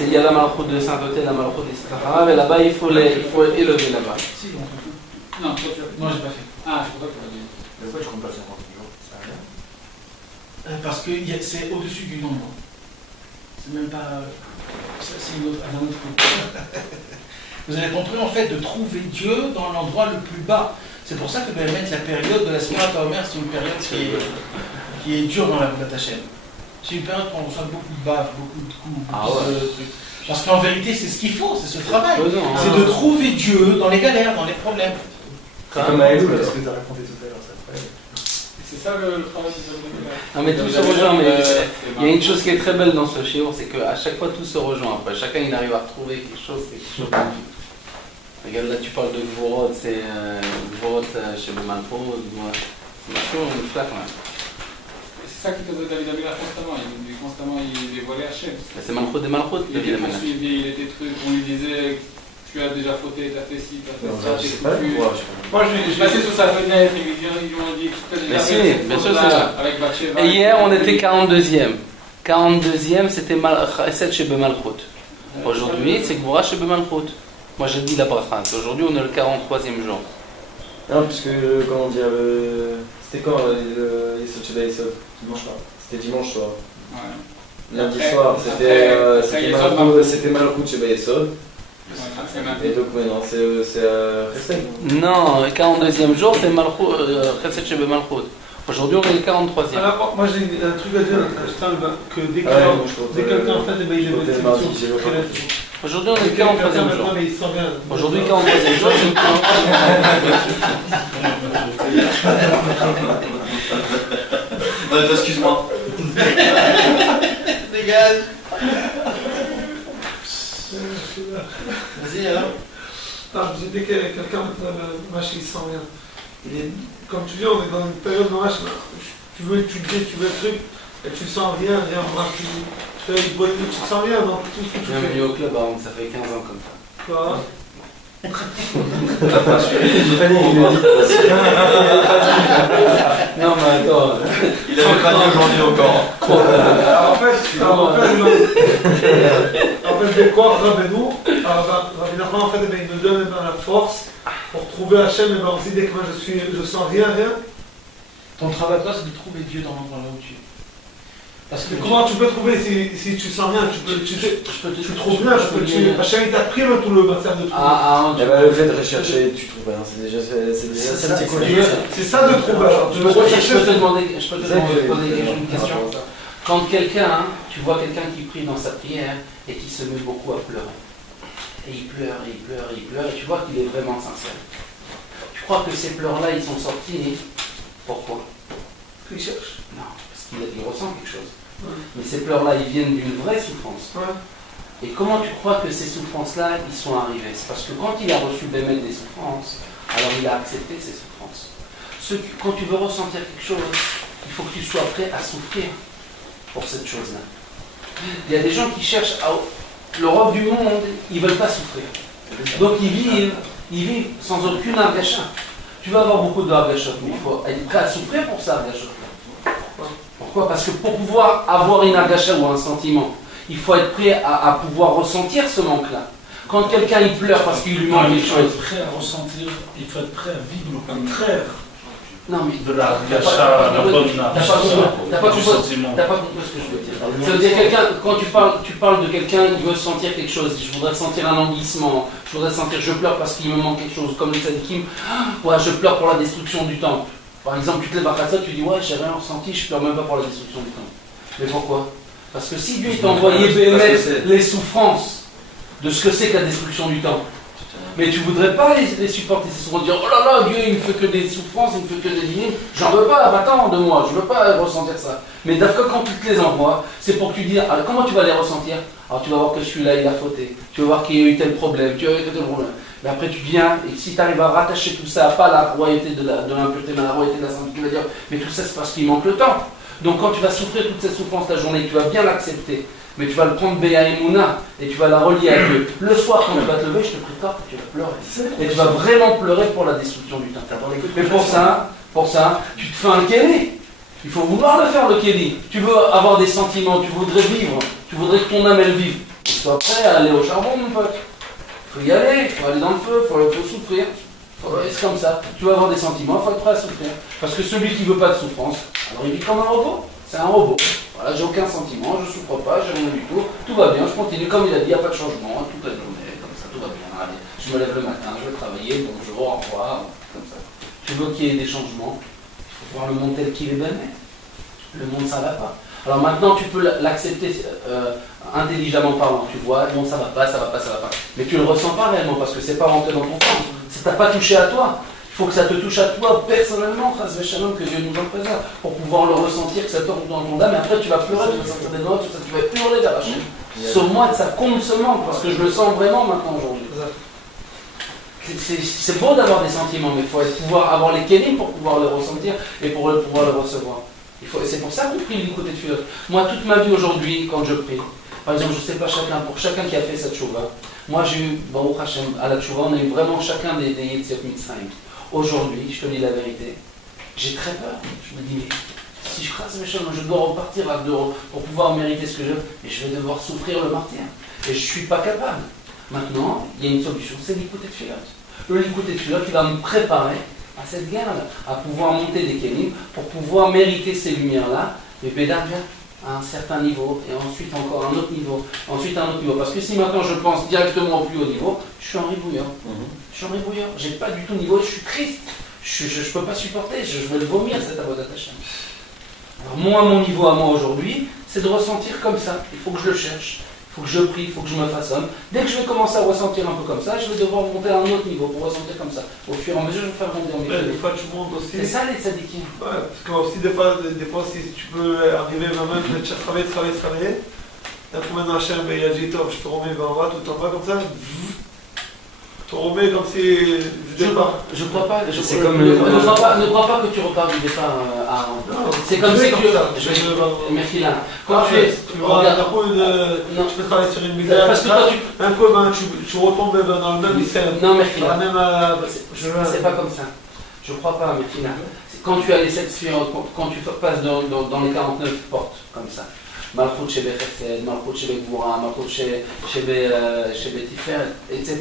Il y a la Malchut de Saint-Othel, la Malchut des Sahara, mais là-bas il faut élever là-bas. Si, on peut. Non, toi tu as fait. Non, j'ai pas fait. Ah, je crois que tu as dit. Pourquoi tu comptes pas 50 jours? Ça sert à rien. Parce que c'est au-dessus du nombre. C'est même pas. C'est un autre truc. Vous avez compris en fait de trouver Dieu dans l'endroit le plus bas. C'est pour ça que la période de la Smirat HaOmer, c'est une période qui est dure dans la Hachem. C'est une période où on reçoit beaucoup de baves, beaucoup de coups, beaucoup de trucs. Parce qu'en vérité, c'est ce qu'il faut, c'est ce travail. C'est de trouver Dieu dans les galères, dans les problèmes. C'est comme à Elul, ce que tu as raconté tout à l'heure, c'est incroyable. C'est ça le travail de Non mais tout se rejoint, mais il y a une chose qui est très belle dans ce shiur, c'est qu'à chaque fois tout se rejoint. Après, chacun il arrive à retrouver quelque chose, c'est quelque chose de magnifique. Regarde là tu parles de Gvorot, c'est Gvorot chez le Malchut, c'est une chose, une flaque là. C'est ça qui te donne David Amila constamment, il dévoilait Hachem. C'est Malchut des Malchut, Il était poursuivi, il était truc, on lui disait tu as déjà fauté, tu as fait ci, tu as fait Non, ça, je t'es sais pas le foutu. courage. Moi, Je suis passé sous sa fenêtre et ils lui ont dit que tu as déjà Mais si, fait cette bien sûr, faute-là c'est ça. avec Bathsheba. Et hier, on était 42e. 42e, c'était Chesed chez Bemalchut. Aujourd'hui, c'est Gvura chez Bemalchut. Moi, j'ai dit la bracha. Aujourd'hui, on est le 43e jour. Non, puisque, comment dire, c'était quand le Yesod Sheba Yesod? Dimanche soir. C'était dimanche soir. Ouais. Lundi Après- soir, après c'était Malchut Sheba Yesod. C'est Et maintenant. donc maintenant, c'est Chesed. Non, le 42e jour, c'est Chesed chez Bemalchut. Aujourd'hui, on est le 43e. Alors, moi j'ai un truc à dire, que dès que Ah ouais, moi, je compte, quelqu'un en fait, il je comptais met une mardi, sélection j'ai le très temps. lettre. Aujourd'hui, on est le 43e jour. Mais il sent bien. Aujourd'hui, 43e jour, c'est le 43e. Non, excuse-moi. Dégage. Vas-y alors. Dès que quelqu'un match, il sent rien. Comme tu dis, on est dans une période de match, tu veux étudier, tu veux un truc, et tu sens rien, tu fais une bonne nuit, tu te sens rien dans tout ce que tu Je suis fais. venu au club avant, ça fait 15 ans comme ça. Quoi. J'ai failli qu'il le dise. Non, mais attends. Il avait pas dit aujourd'hui encore. En fait, de quoi Rabbeinu, en fait, il me donne la force pour trouver Hachem, et on se dit dès que moi je sens rien. Ton travail, toi, c'est de trouver Dieu dans l'endroit là où tu es. Parce que Comment tu peux trouver si tu sens rien? Tu trouves rien, rien. Hachem il t'a pris tout le matière de trouver. Eh ben, le fait de rechercher, tu trouves rien. C'est déjà ça petit coup. C'est ça de trouver. Alors, Je peux te demander une question. Quand quelqu'un, tu vois quelqu'un qui prie dans sa prière et qui se met beaucoup à pleurer, et il pleure, et il pleure, et il pleure, et tu vois qu'il est vraiment sincère. Tu crois que ces pleurs-là, ils sont sortis, pourquoi? Il cherche. Non, parce qu'il ressent quelque chose. Mais ces pleurs-là, ils viennent d'une vraie souffrance. Et comment tu crois que ces souffrances-là, ils sont arrivées? C'est parce que quand il a reçu des souffrances, alors il a accepté ces souffrances. Quand tu veux ressentir quelque chose, il faut que tu sois prêt à souffrir pour cette chose-là. Il y a des gens qui cherchent l'Europe du monde, ils ne veulent pas souffrir. Donc ils vivent sans aucune argacha. Tu vas avoir beaucoup de argacha, mais il faut être prêt à souffrir pour ça, argacha. Pourquoi? Parce que pour pouvoir avoir une argacha ou un sentiment, il faut être prêt à pouvoir ressentir ce manque-là. Quand quelqu'un il pleure parce qu'il lui manque quelque chose. Il faut être prêt à ressentir, il faut être prêt à vivre le contraire. Non, mais de la gacha, la bonne T'as pas compris ce que je veux dire. Ça veut dire quelqu'un, quand tu parles de quelqu'un, il veut sentir quelque chose. Je voudrais sentir un languissement. Je voudrais sentir, je pleure parce qu'il me manque quelque chose. Comme les tzadikim, ouais, je pleure pour la destruction du temple. Par exemple, tu te lèves à ça, tu dis ouais, j'ai rien ressenti, je pleure même pas pour la destruction du temple. Mais pourquoi? Parce que si Dieu t'a envoyé les souffrances de ce que c'est que la destruction du temple, mais tu voudrais pas les supporter, c'est souvent dire oh là là, Dieu il me fait que des souffrances, il me fait que des lignes, j'en veux pas, va-t'en de moi, je veux pas ressentir ça. Mais d'accord, quand tu te les envoies, c'est pour que tu dises alors, comment tu vas les ressentir? Alors tu vas voir que celui-là il a fauté, tu vas voir qu'il y a eu tel problème, tu vas voir tel problème. Mais après tu viens, et si tu arrives à rattacher tout ça, pas la royauté de l'impureté, mais la royauté de la sainteté, tu vas dire mais tout ça c'est parce qu'il manque le temps. Donc quand tu vas souffrir toute cette souffrance la journée, tu vas bien l'accepter. Mais tu vas le prendre Béa et Mouna et tu vas la relier à Dieu. Le soir, quand tu vas te lever, je te prépare que tu vas pleurer. Et tu vas vraiment pleurer pour la destruction du temple. Mais pour ça, tu te fais un kéli. Il faut vouloir le faire, le kéli. Tu veux avoir des sentiments, tu voudrais vivre, tu voudrais que ton âme elle vive. Sois prêt à aller au charbon, mon pote. Il faut y aller, il faut aller dans le feu, il faut souffrir. C'est comme ça. Tu vas avoir des sentiments, il faut être prêt à souffrir. Parce que celui qui ne veut pas de souffrance, alors il vit comme un robot. C'est un robot. Voilà, j'ai aucun sentiment, je ne souffre pas, j'ai rien du tout va bien, je continue comme il a dit, il n'y a pas de changement, toute la journée, comme ça, tout va bien. Allez, je me lève le matin, je vais travailler, bonjour, au revoir, comme ça. Tu veux qu'il y ait des changements, il faut voir le monde tel qu'il est donné. Le monde, ça ne va pas. Alors maintenant, tu peux l'accepter intelligemment parlant, tu vois, non, ça va pas. Mais tu ne le ressens pas réellement parce que c'est pas rentré dans ton corps, ça t'a pas touché à toi. Il faut que ça te touche à toi personnellement, que Dieu nous en présente, pour pouvoir le ressentir, que ça te rentre dans ton âme, et après tu vas pleurer, tu vas sortir des doigts, tout ça, tu vas hurler d'arracher. Sauve-moi de ça compte ce manque, parce que je le sens vraiment maintenant aujourd'hui. C'est beau d'avoir des sentiments, mais il faut pouvoir avoir les kélim pour pouvoir les ressentir et pour pouvoir les recevoir. C'est pour ça qu'on prie du côté de philosophe. Moi, toute ma vie aujourd'hui, quand je prie, Par exemple, je ne sais pas pour chacun qui a fait cette chouva, moi j'ai eu, Baruch Hashem, à la chouva, on a eu vraiment chacun des Yetziot Mitzrayim. Aujourd'hui, je te dis la vérité, j'ai très peur. Je me dis, mais si je crasse mes choses, je dois repartir pour pouvoir mériter ce que je veux, et je vais devoir souffrir le martyr. Et je ne suis pas capable. Maintenant, il y a une solution, c'est l'écouter de Tfilot. Le l'écouter de Tfilot qui va me préparer à cette guerre-là, à pouvoir monter des kélim, pour pouvoir mériter ces lumières-là, et Bédarga, à un certain niveau, et ensuite encore un autre niveau, ensuite un autre niveau. Parce que si maintenant je pense directement au plus haut niveau, je suis en ribouillant. Je suis en ribouillant. Je n'ai pas du tout de niveau, je suis triste. Je ne peux pas supporter, je vais le vomir cette avodat Hashem. Alors moi, mon niveau à moi aujourd'hui, c'est de ressentir comme ça. Il faut que je le cherche. Il faut que je prie, il faut que je me façonne. Dès que je vais commencer à ressentir un peu comme ça, je vais devoir monter à un autre niveau pour ressentir comme ça. Au fur et à mesure, je vais faire monter mes des fois, tu montes aussi. C'est ça les tzadikim. Ouais, parce que aussi, des fois si tu peux arriver même, tu vas travailler. D'un coup, maintenant, Hachem, il a dit, top, je te remets en bas, tout en bas, comme ça. Tu te remets comme si du départ. Je ne crois pas. C'est comme ne crois pas que tu repars du départ à. C'est comme si tu. Merci là. Quand tu es. Tu peux travailler sur une mise parce que toi, un peu, tu retombes dans le même lycée. Non, merci là. C'est pas comme ça. Je ne crois pas, merci là. Quand tu as les 7 sphères, quand tu passes dans les 49 portes, comme ça. Malchut Shebe Chesed, Malchut Shebe Gvura, Malchut Shebe Tiferet, etc.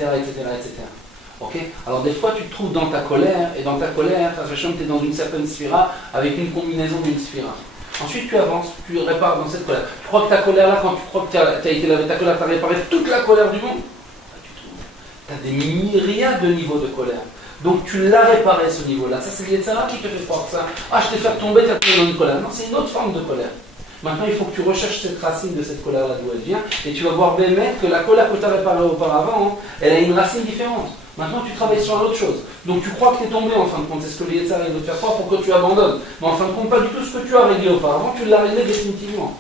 Ok. Alors des fois tu te trouves dans ta colère, et dans ta colère, tu es dans une certaine sphira avec une combinaison d'une sphira. Ensuite tu avances, tu répares dans cette colère. Tu crois que ta colère là, quand tu crois que tu as été lavé ta colère, tu as réparé toute la colère du monde? Pas du tout. Tu as des myriades de niveaux de colère. Donc tu l'as réparé ce niveau-là. Ça c'est l'Yetzara qui te fait croire ça. Ah, je t'ai fait tomber, tu as tombé dans une colère. Non, c'est une autre forme de colère. Maintenant, il faut que tu recherches cette racine de cette colère-là d'où elle vient, et tu vas voir Bémet que la colère que tu as réparée auparavant, elle a une racine différente. Maintenant, tu travailles sur une autre chose. Donc, tu crois que tu es tombé en fin de compte. C'est ce que les Yetzara veut te faire croire pour que tu abandonnes. Mais en fin de compte, pas du tout ce que tu as réglé auparavant, tu l'as réglé définitivement.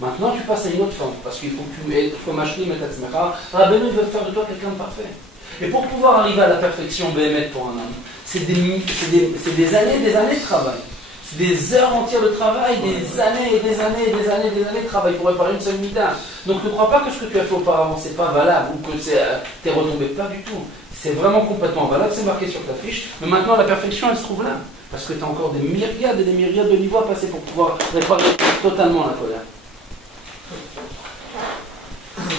Maintenant, tu passes à une autre forme, parce qu'il faut que tu sois machlim et tatzmecha. Rabbeinu veut faire de toi quelqu'un de parfait. Et pour pouvoir arriver à la perfection Bémet pour un homme, c'est des années de travail. Des heures entières de travail, des années et des années de travail pour réparer une seule mida. Donc ne crois pas que ce que tu as fait auparavant c'est pas valable ou que t'es retombé, pas du tout. C'est vraiment complètement valable, c'est marqué sur ta fiche. Mais maintenant la perfection elle se trouve là. Parce que tu as encore des myriades et des myriades de niveaux à passer pour pouvoir réparer totalement la colère.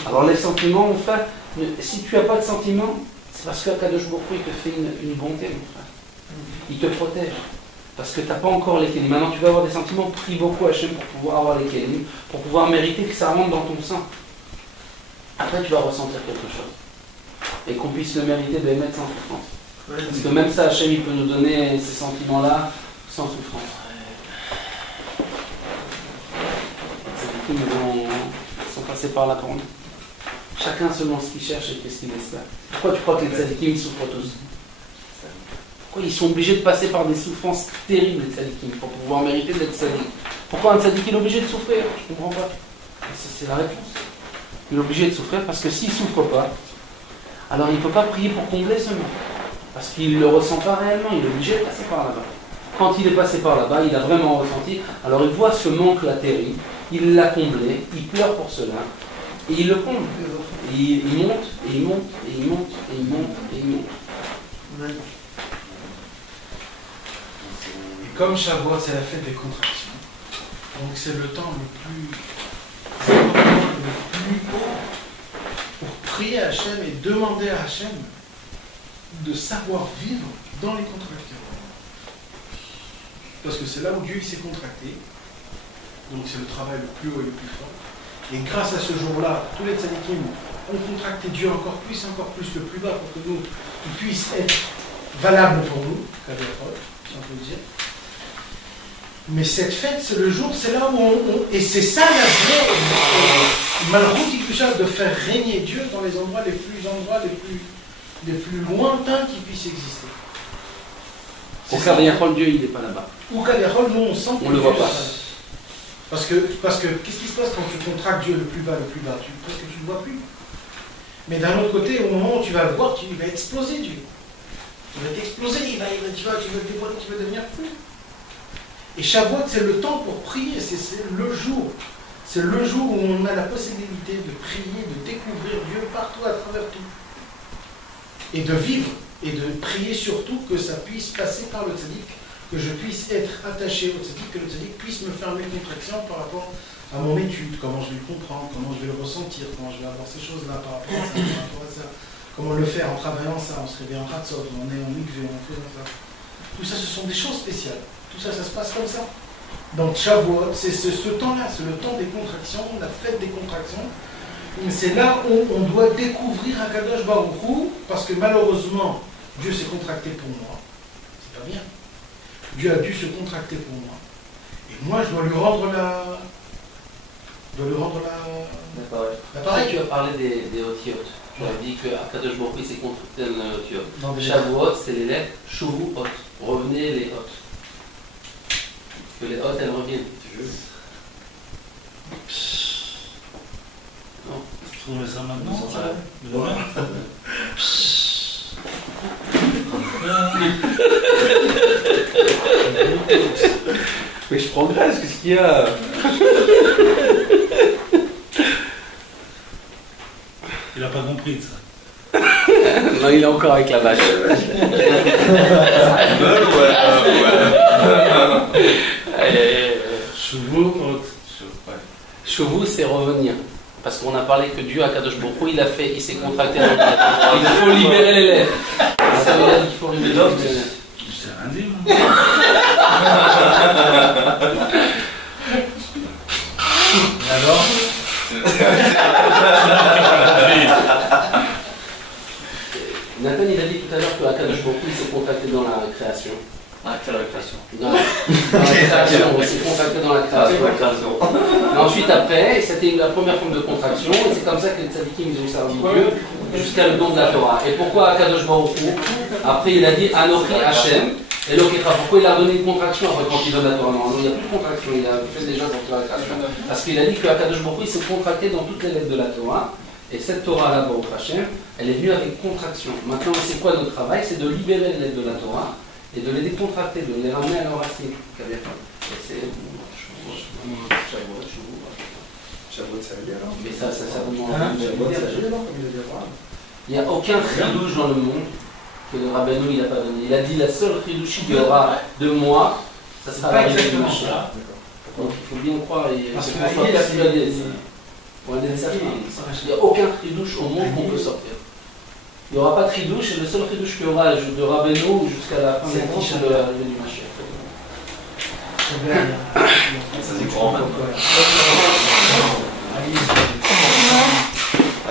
Alors les sentiments, mon frère, si tu n'as pas de sentiments, c'est parce que Kadosh Baruch Hu il te fait une bonté, mon frère. Il te protège. Parce que tu n'as pas encore les kélim. Maintenant, tu vas avoir des sentiments, prie beaucoup à Hachem pour pouvoir avoir les kélim, pour pouvoir mériter que ça rentre dans ton sang. Après, tu vas ressentir quelque chose. Et qu'on puisse le mériter de les mettre sans souffrance. Parce que même ça, Hachem, il peut nous donner ces sentiments-là sans souffrance. Ces victimes sont passés par là pour nous. Chacun selon ce qu'il cherche et ce qu'il espère. Pourquoi tu crois que les tzadikim souffrent tous? Pourquoi ils sont obligés de passer par des souffrances terribles, les tzadikim, pour pouvoir mériter d'être tzadik? Pourquoi un tzadik est obligé de souffrir? Je ne comprends pas. C'est la réponse. Il est obligé de souffrir parce que s'il ne souffre pas, alors il ne peut pas prier pour combler ce manque. Parce qu'il ne le ressent pas réellement, il est obligé de passer par là-bas. Quand il est passé par là-bas, il a vraiment ressenti, alors il voit ce manque-là terrible, il l'a comblé, il pleure pour cela, et il le comble. Et il monte, et il monte, et il monte, et il monte, et il monte. Comme Shavuot, c'est la fête des contractions, donc c'est le temps le plus haut pour prier à Hachem et demander à Hachem de savoir vivre dans les contractions. Parce que c'est là où Dieu s'est contracté, donc c'est le travail le plus haut et le plus fort. Et grâce à ce jour-là, tous les tzadikim ont contracté Dieu encore plus, le plus bas, pour que nous, il puisse être valable pour nous, si on peut le dire. Mais cette fête, c'est le jour, c'est là où et c'est ça la vraie Malchut Ikdusha, de faire régner Dieu dans les endroits les plus lointains qui puissent exister. Au Kadiyachol, Dieu, il n'est pas là-bas. Au Kadiyachol, nous, on sent que on ne le voit pas. Parce que qu'est-ce qui se passe quand tu contractes Dieu le plus bas, parce que tu ne le vois plus. Mais d'un autre côté, au moment où tu vas le voir, il va exploser Dieu. Il va t'exploser, tu vas devenir fou. Et Shavuot, c'est le temps pour prier, c'est le jour. C'est le jour où on a la possibilité de prier, de découvrir Dieu partout à travers tout. Et de vivre, et de prier surtout que ça puisse passer par le tzaddik, que je puisse être attaché au tzaddik, que le tzaddik puisse me faire mes contractions par rapport à mon étude, comment je vais le comprendre, comment je vais le ressentir, comment je vais avoir ces choses-là par rapport à ça, comment le faire en travaillant ça, on se réveille en Hatzot, on est en mikvé, on fait ça. Tout ça, ce sont des choses spéciales. Tout ça, ça se passe comme ça. Donc Shavuot, c'est ce temps-là, c'est le temps des contractions, la fête des contractions. C'est là où on doit découvrir Akadosh Baruch Hu, parce que malheureusement, Dieu s'est contracté pour moi. C'est pas bien. Dieu a dû se contracter pour moi. Et moi, je dois lui rendre l'appareil. Tu as parlé des otiotes. Tu as dit que Akadosh Baruch Hu s'est contracté dans les otiotes. Shavuot, c'est les lettres Shuvu Hot. Revenez les Hot. Que les Hot, elles reviennent. Non. Je trouvais ça maintenant. Mais je progresse, qu'est-ce qu'il y a? Il n'a pas compris de ça. Non, il est encore avec la vache. Chevaux, c'est revenir. Parce qu'on a parlé que Dieu, à Kadosh Baruch Hu, il s'est contracté dans le temps. Il faut libérer les lèvres. Ça veut dire qu'il faut libérer les lèvres. Je sais rien dire, moi. Alors Nathan, il a dit tout à l'heure que Akadosh Baruch Hu s'est contracté dans la création. Ah, quelle création. Dans la création, il s'est contracté dans la création. Et ensuite, après, c'était la première forme de contraction, et c'est comme ça que les tzadikim ils ont servi Dieu jusqu'à le don de la Torah. Et pourquoi Akadosh Baruch Hu? Après, il a dit Anochi Hashem, et Lokera. Pourquoi il a donné une contraction après quand il donne la Torah? Non, il n'y a plus de contraction, il a fait déjà dans la création. Parce qu'il a dit que Akadosh Baruch Hu s'est contracté dans toutes les lettres de la Torah. Et cette Torah-là, Baruch Hashem, elle est venue avec contraction. Maintenant, c'est quoi notre travail? C'est de libérer les lettres de la Torah et de les décontracter, de les ramener à leur racine. Et c'est Shavuot, ça veut dire alors. mais ça demande. Il n'y a aucun chidouche dans le monde que le Rabbeinu il n'a pas donné. Il a dit la seule chidouche qu'il y aura de moi, ça sera pas la exactement chidouche. ça. Donc il faut bien croire. Parce que François Pascal a dit, il n'y a aucun chidouche au monde qu'on peut sortir. Il n'y aura pas de chidouche, et le seul chidouche qu'il y aura de Rabbeinu jusqu'à la fin des temps, c'est de l'arrivée du Mashiach. Ça c'est courant maintenant.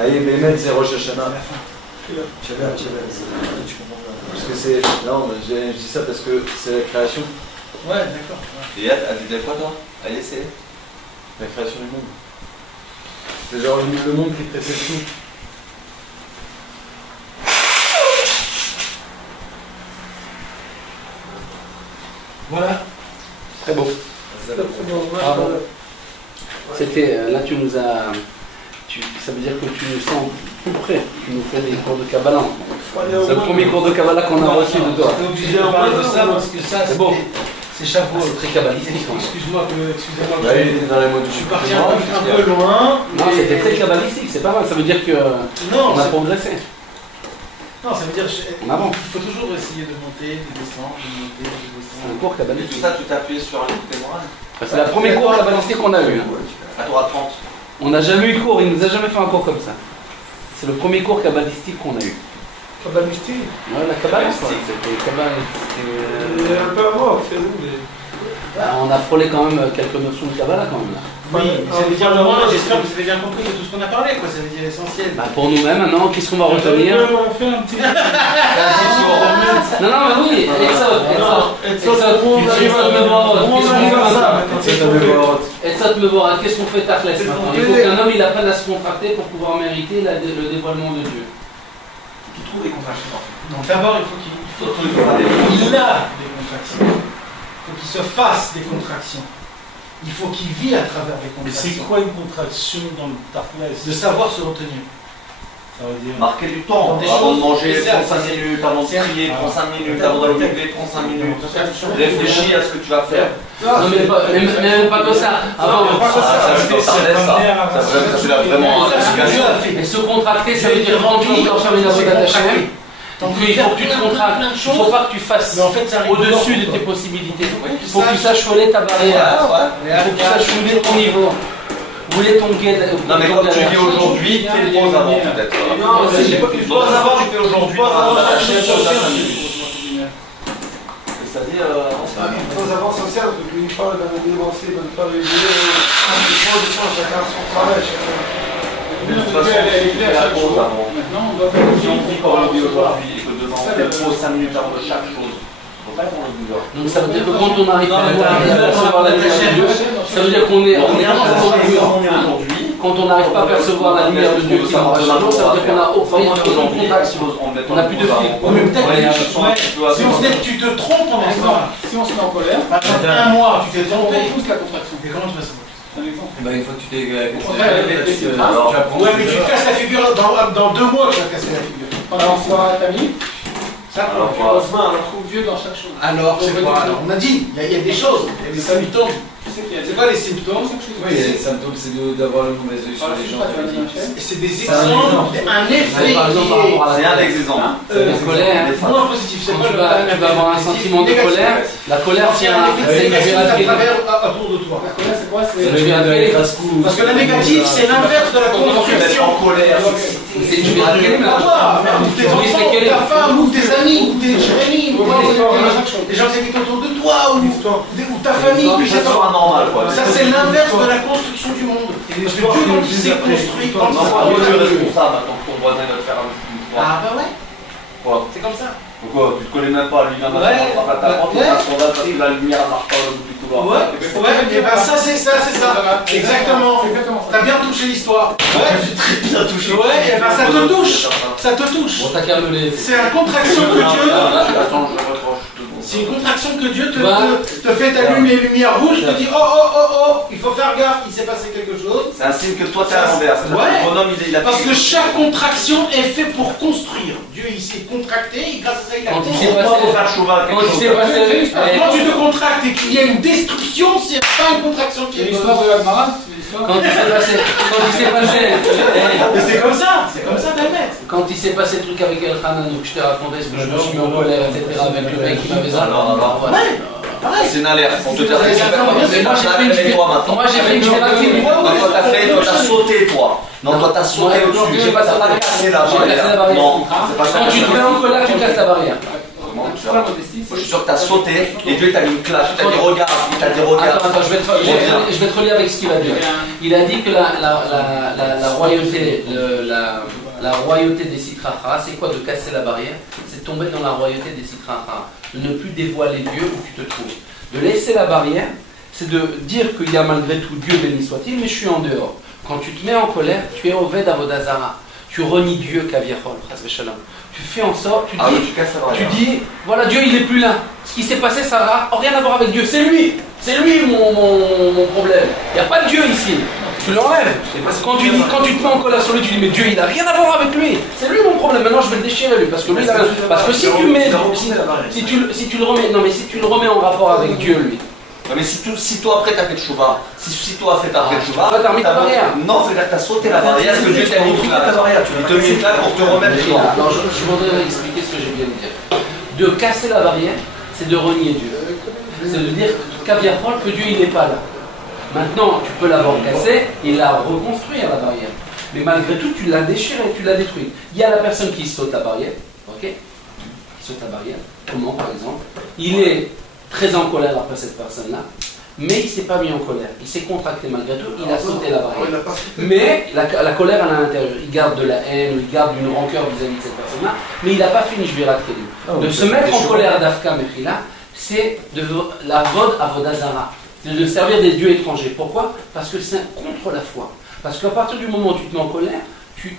Allez, Bémet, c'est Rosh Hashanah. Tchabel, tu comprends pas. Parce que c'est. Non, je dis ça parce que c'est la création. Ouais, d'accord. Et elle dit quoi toi? Allez, c'est La création du monde. C'est genre le monde qui précède tout. Voilà. Très beau. Bravo. C'était, là tu nous as, ça veut dire que tu nous sens tout près, tu nous fais des cours de Kabbalah. C'est le premier cours de Kabbalah qu'on a reçu de toi. On est obligé de parler de ça parce que ça, C'est beau. c'est Shavuot. C'est très kabbalistique. Excuse-moi, Là, il était dans les mots du je suis parti un peu loin. Non, c'était très kabbalistique, c'est pas mal, ça veut dire que Non, on a progressé. non, ça veut dire On avance. il faut toujours essayer de monter, de descendre, de monter, de C'est un descendre. cours Et tout kabbalistique. ça, tu t'es appuyé sur un livre témoin. C'est le premier cours kabbalistique qu'on a eu. La Torah 30. On n'a jamais eu de cours, il nous a jamais fait un cours comme ça. C'est le premier cours kabbalistique qu'on a eu. Kabbalistique. Ouais, la Kabbalah, c'était kabbalistique. Un peu avant, c'est où On a frôlé quand même quelques notions de Kabbalah quand même là. Oui, ça veut dire moi, j'espère que vous avez bien compris de tout ce qu'on a parlé, quoi. Ça veut dire l'essentiel. Bah pour nous-mêmes maintenant, qu'est-ce qu'on va retenir? On fait un petit. Non, non, mais oui, Exode Mevorah, qu'est-ce qu'on fait Tachles maintenant? Il faut qu'un homme il apprenne à se contracter pour pouvoir mériter le dévoilement de Dieu. Qui trouve des contractions. Donc d'abord, il faut qu'il a des contractions. Il faut qu'il se fasse des contractions. Il faut qu'il vit à travers des Mais contractions. c'est quoi une contraction dans le Tartlès? De savoir se retenir. Marquer du temps. Avant de manger, prends 5 minutes, avant de prier, prends 5 minutes, avant d'aller au lever, prends 5 minutes. Réfléchis à ce que tu vas faire. Non, mais même pas que ça. Avant, ça c'est vraiment mais se contracter, ça veut dire quand tu montes sur une avoue d'attachement. Donc il faut que tu te contractes, il ne faut pas que tu fasses au-dessus de tes possibilités. Il faut que tu saches où est ta barrière. Il faut que tu saches où est ton niveau. Où est ton guide. Non mais comme tu dis aujourd'hui, fais les pauses avant peut-être. Non, c'est pas que pause avant, tu fais aujourd'hui. C'est-à-dire, pause avant sociale, parce qu'une fois, on a dévancé, on pas les chacun son travail, de toute façon, tu fais la pause avant. Maintenant, on doit faire Si on dit comme on dit aujourd'hui, et que devant, on fait pause 5 minutes avant de chaque chose. Donc ça veut dire que quand on n'arrive pas à percevoir la lumière de Dieu, ça veut dire qu'on est aujourd'hui. Quand on n'arrive pas à percevoir la lumière de Dieu qui nous passe chaque jour, ça veut dire qu'on a aucune contraction. On n'a plus de fil. Mais peut-être que tu te trompes pendant ce temps. Si on se met en colère, un mois, tu t'es on trompé. pousse la contraction. Et comment tu fais ça? C'est un exemple. Une fois que tu t'es. Ouais, mais tu te casses la figure dans 2 mois, tu vas casser la figure. Pendant 3 familles, Heureusement, on trouve Dieu dans chaque chose. Alors, c'est quoi? Alors, on a dit, il y a des choses, il y a des symptômes. C'est quoi les symptômes? Oui, les symptômes, c'est d'avoir le mauvais œil sur les gens. C'est des exemples, un effet Par exemple, par rapport à C'est un exemple. la colère. moins positif. C'est Quand pas tu vas avoir un sentiment de colère, la colère c'est un négatif à travers autour de toi. La colère, c'est quoi? C'est le viracré. Parce que la négative, c'est l'inverse de la construction. En colère. C'est du viracré. Toi, ou tes enfants, ou ta femme, ou tes amis, ou tes chéris, ou les gens qui habitent autour de toi, ou ta famille, puis c'est pas normal. ça, c'est l'inverse de la construction du monde. Parce que Dieu, quand il s'est construit, quand il Dieu est responsable maintenant que ton voisin va te faire un petit peu. Ah bah ouais, Quoi? c'est comme ça. Pourquoi? Tu te connais même pas, lui-même, Ouais. ta porte, parce que la lumière marche pas au bout du couloir. Ouais, et ben ça c'est ça. Exactement. T'as bien touché l'histoire. Ouais, J'ai très bien touché. ouais, et ben ça te touche. Ça te touche. Bon, t'as qu'à me les. C'est une contraction que Dieu. Attends, je reproche. C'est une contraction que Dieu te fait allumer les lumières rouges, te dit oh, il faut faire gaffe, il s'est passé quelque chose. C'est un signe que toi t'es à l'envers. Ouais. Le bonhomme il a. Parce que chaque contraction est faite pour construire. Dieu il s'est contracté et grâce à ça il a Quand il construit. s'est passé. faire cheval. Quand il s'est passé. Quand tu te contractes et qu'il y a une destruction, c'est pas une contraction qui est L'histoire de Agmara, Quand il s'est passé. Mais c'est comme ça David. Quand il s'est passé le truc avec El Hanan, donc je t'ai raconté ce que je me suis mis en colère, etc. avec le mec qui m'avait ça. C'est une alerte. On te dit Mais moi j'ai fait une thérapie. toi t'as sauté toi. Non, toi t'as sauté au-dessus. J'ai pas cassé la barrière. Non, c'est pas ça. quand tu te mets en colère, tu casses la barrière. Moi, je suis sûr que t'as sauté et Dieu t'a mis une claque, t'as dit regarde, il t'a dit regarde. Attends, je vais te relire avec ce qu'il a dit. Il a dit que la royauté, la royauté des Sitrachas, c'est quoi de casser la barrière? C'est de tomber dans la royauté des Sitrachas, de ne plus dévoiler Dieu où tu te trouves. De laisser la barrière, c'est de dire qu'il y a malgré tout Dieu béni soit-il, mais je suis en dehors. Quand tu te mets en colère, tu es Oved Avodazara. Tu renies Dieu, Kaviachol, Chas Shalom. Tu fais en sorte, tu dis, voilà, Dieu il est plus là. Ce qui s'est passé, ça n'a rien à voir avec Dieu. C'est lui mon problème. Il n'y a pas de Dieu ici. Tu l'enlèves. Quand tu te mets en colère sur lui, tu dis, mais Dieu il n'a rien à voir avec lui. C'est lui mon problème. Maintenant je vais le déchirer lui. Parce que lui, parce que si tu mets, si tu le remets, non mais si tu le remets en rapport avec Dieu lui. Mais si toi après t'as fait le chouva, si toi après t'as fait le chouva, t'as remis ta barrière. Non, c'est là que t'as sauté la barrière, parce que Dieu t'a mis ta barrière, tu te mets là pour te remettre dedans. Alors je voudrais expliquer ce que j'ai bien dit. De casser la barrière, c'est de renier Dieu. C'est de dire qu'Aviapol, que Dieu il n'est pas là. Maintenant, tu peux l'avoir cassé et la reconstruire la barrière. Mais malgré tout, tu l'as déchirée, tu l'as détruite. Il y a la personne qui saute la barrière, ok? Qui saute la barrière. Comment par exemple? Il est très en colère après cette personne-là, mais il ne s'est pas mis en colère. Il s'est contracté malgré tout, il a sauté la barrière. Mais la colère à l'intérieur, il garde de la haine, il garde une rancœur vis-à-vis de cette personne-là, mais il n'a pas fini, je vais rater lui. De se mettre en colère d'Afka Mechila, c'est de la vod avodazara, c'est de servir des dieux étrangers. Pourquoi? Parce que c'est contre la foi. Parce qu'à partir du moment où tu te mets en colère, tu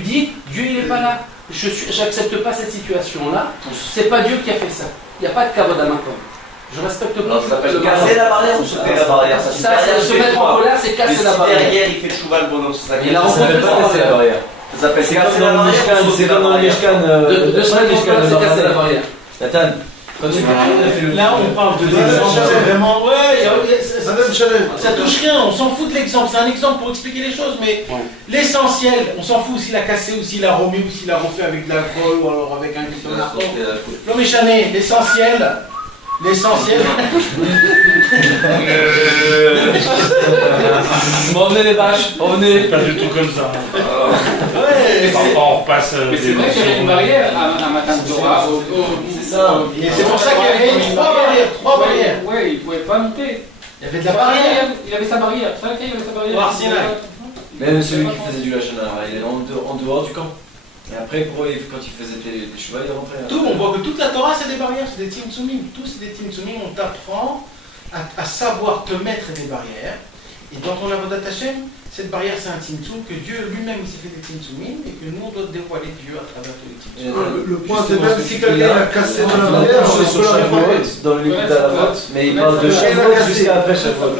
dis, Dieu il n'est pas là. J'accepte pas cette situation-là. C'est pas Dieu qui a fait ça. Il n'y a pas de kavod à makom. Je respecte pas. Ça s'appelle casser la barrière ou sauter la barrière? Ça, se mettre en colère, c'est casser la barrière. Derrière, il fait le chouva, le bonhomme, c'est ça. Il a rencontré pas casser la barrière. Ça s'appelle C'est casser comme la dans le barrière. Mishkan, c'est comme dans le Mishkan. Deux semaines, c'est casser la barrière. Nathan, quand tu Là, on parle de l'exemple, c'est vraiment. Ouais, ça touche rien, on s'en fout de l'exemple. C'est un exemple pour expliquer les choses, mais l'essentiel, on s'en fout s'il a cassé ou s'il a remis ou s'il a refait avec de l'alcool ou alors avec un marteau. Non, mais Chané, l'essentiel. Emmenez les vaches, emmenez. Pas du tout comme ça. Ouais, Parfois on repasse. Mais c'est vrai qu'il y avait une barrière à Matan Torah. C'est ça. et c'est pour ça qu'il y avait trois barrières. Ouais, il ne pouvait pas monter. Il y avait de la barrière. Il avait sa barrière. C'est vrai qu'il avait sa barrière. Voir Sinaï. Même celui qui faisait du Lachana, il est en dehors du camp. Et après, quand il faisait les chevaux, il rentrait. Tout, on voit que toute la Torah, c'est des barrières, c'est des timtsumim. Tout, c'est des timtsumim. On t'apprend à savoir te mettre des barrières. Et dans ton avodat Hashem, cette barrière, c'est un timtsum que Dieu lui-même il s'est fait des timtsumim et que nous, on doit dévoiler Dieu à travers tous les timtsumim. Le point, c'est même si quelqu'un a cassé dans la barrière, on peut la réparer. Dans le livre d'Alavot, mais il parle de Shavuot jusqu'à après Shavuot.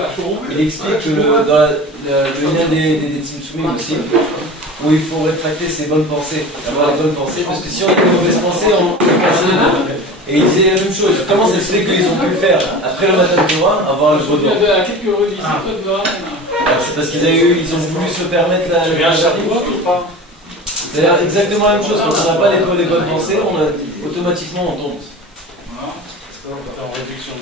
Il explique que dans le lien des Tzimtzumim aussi, où il faut rétracter ses bonnes pensées, avoir les bonnes pensées, parce que si on a des mauvaises pensées, on casse les deux. Et il disait la même chose. Comment ça se fait qu'ils ont pu le faire après le Matan Torah, avoir le Je Vaudor? reviens à quelques revues ici, C'est parce ils ont voulu se permettre la. Tu viens à Shavuot ou pas? C'est exactement la même chose. Quand on n'a pas les bonnes pensées, automatiquement on tombe. Voilà. En réduction.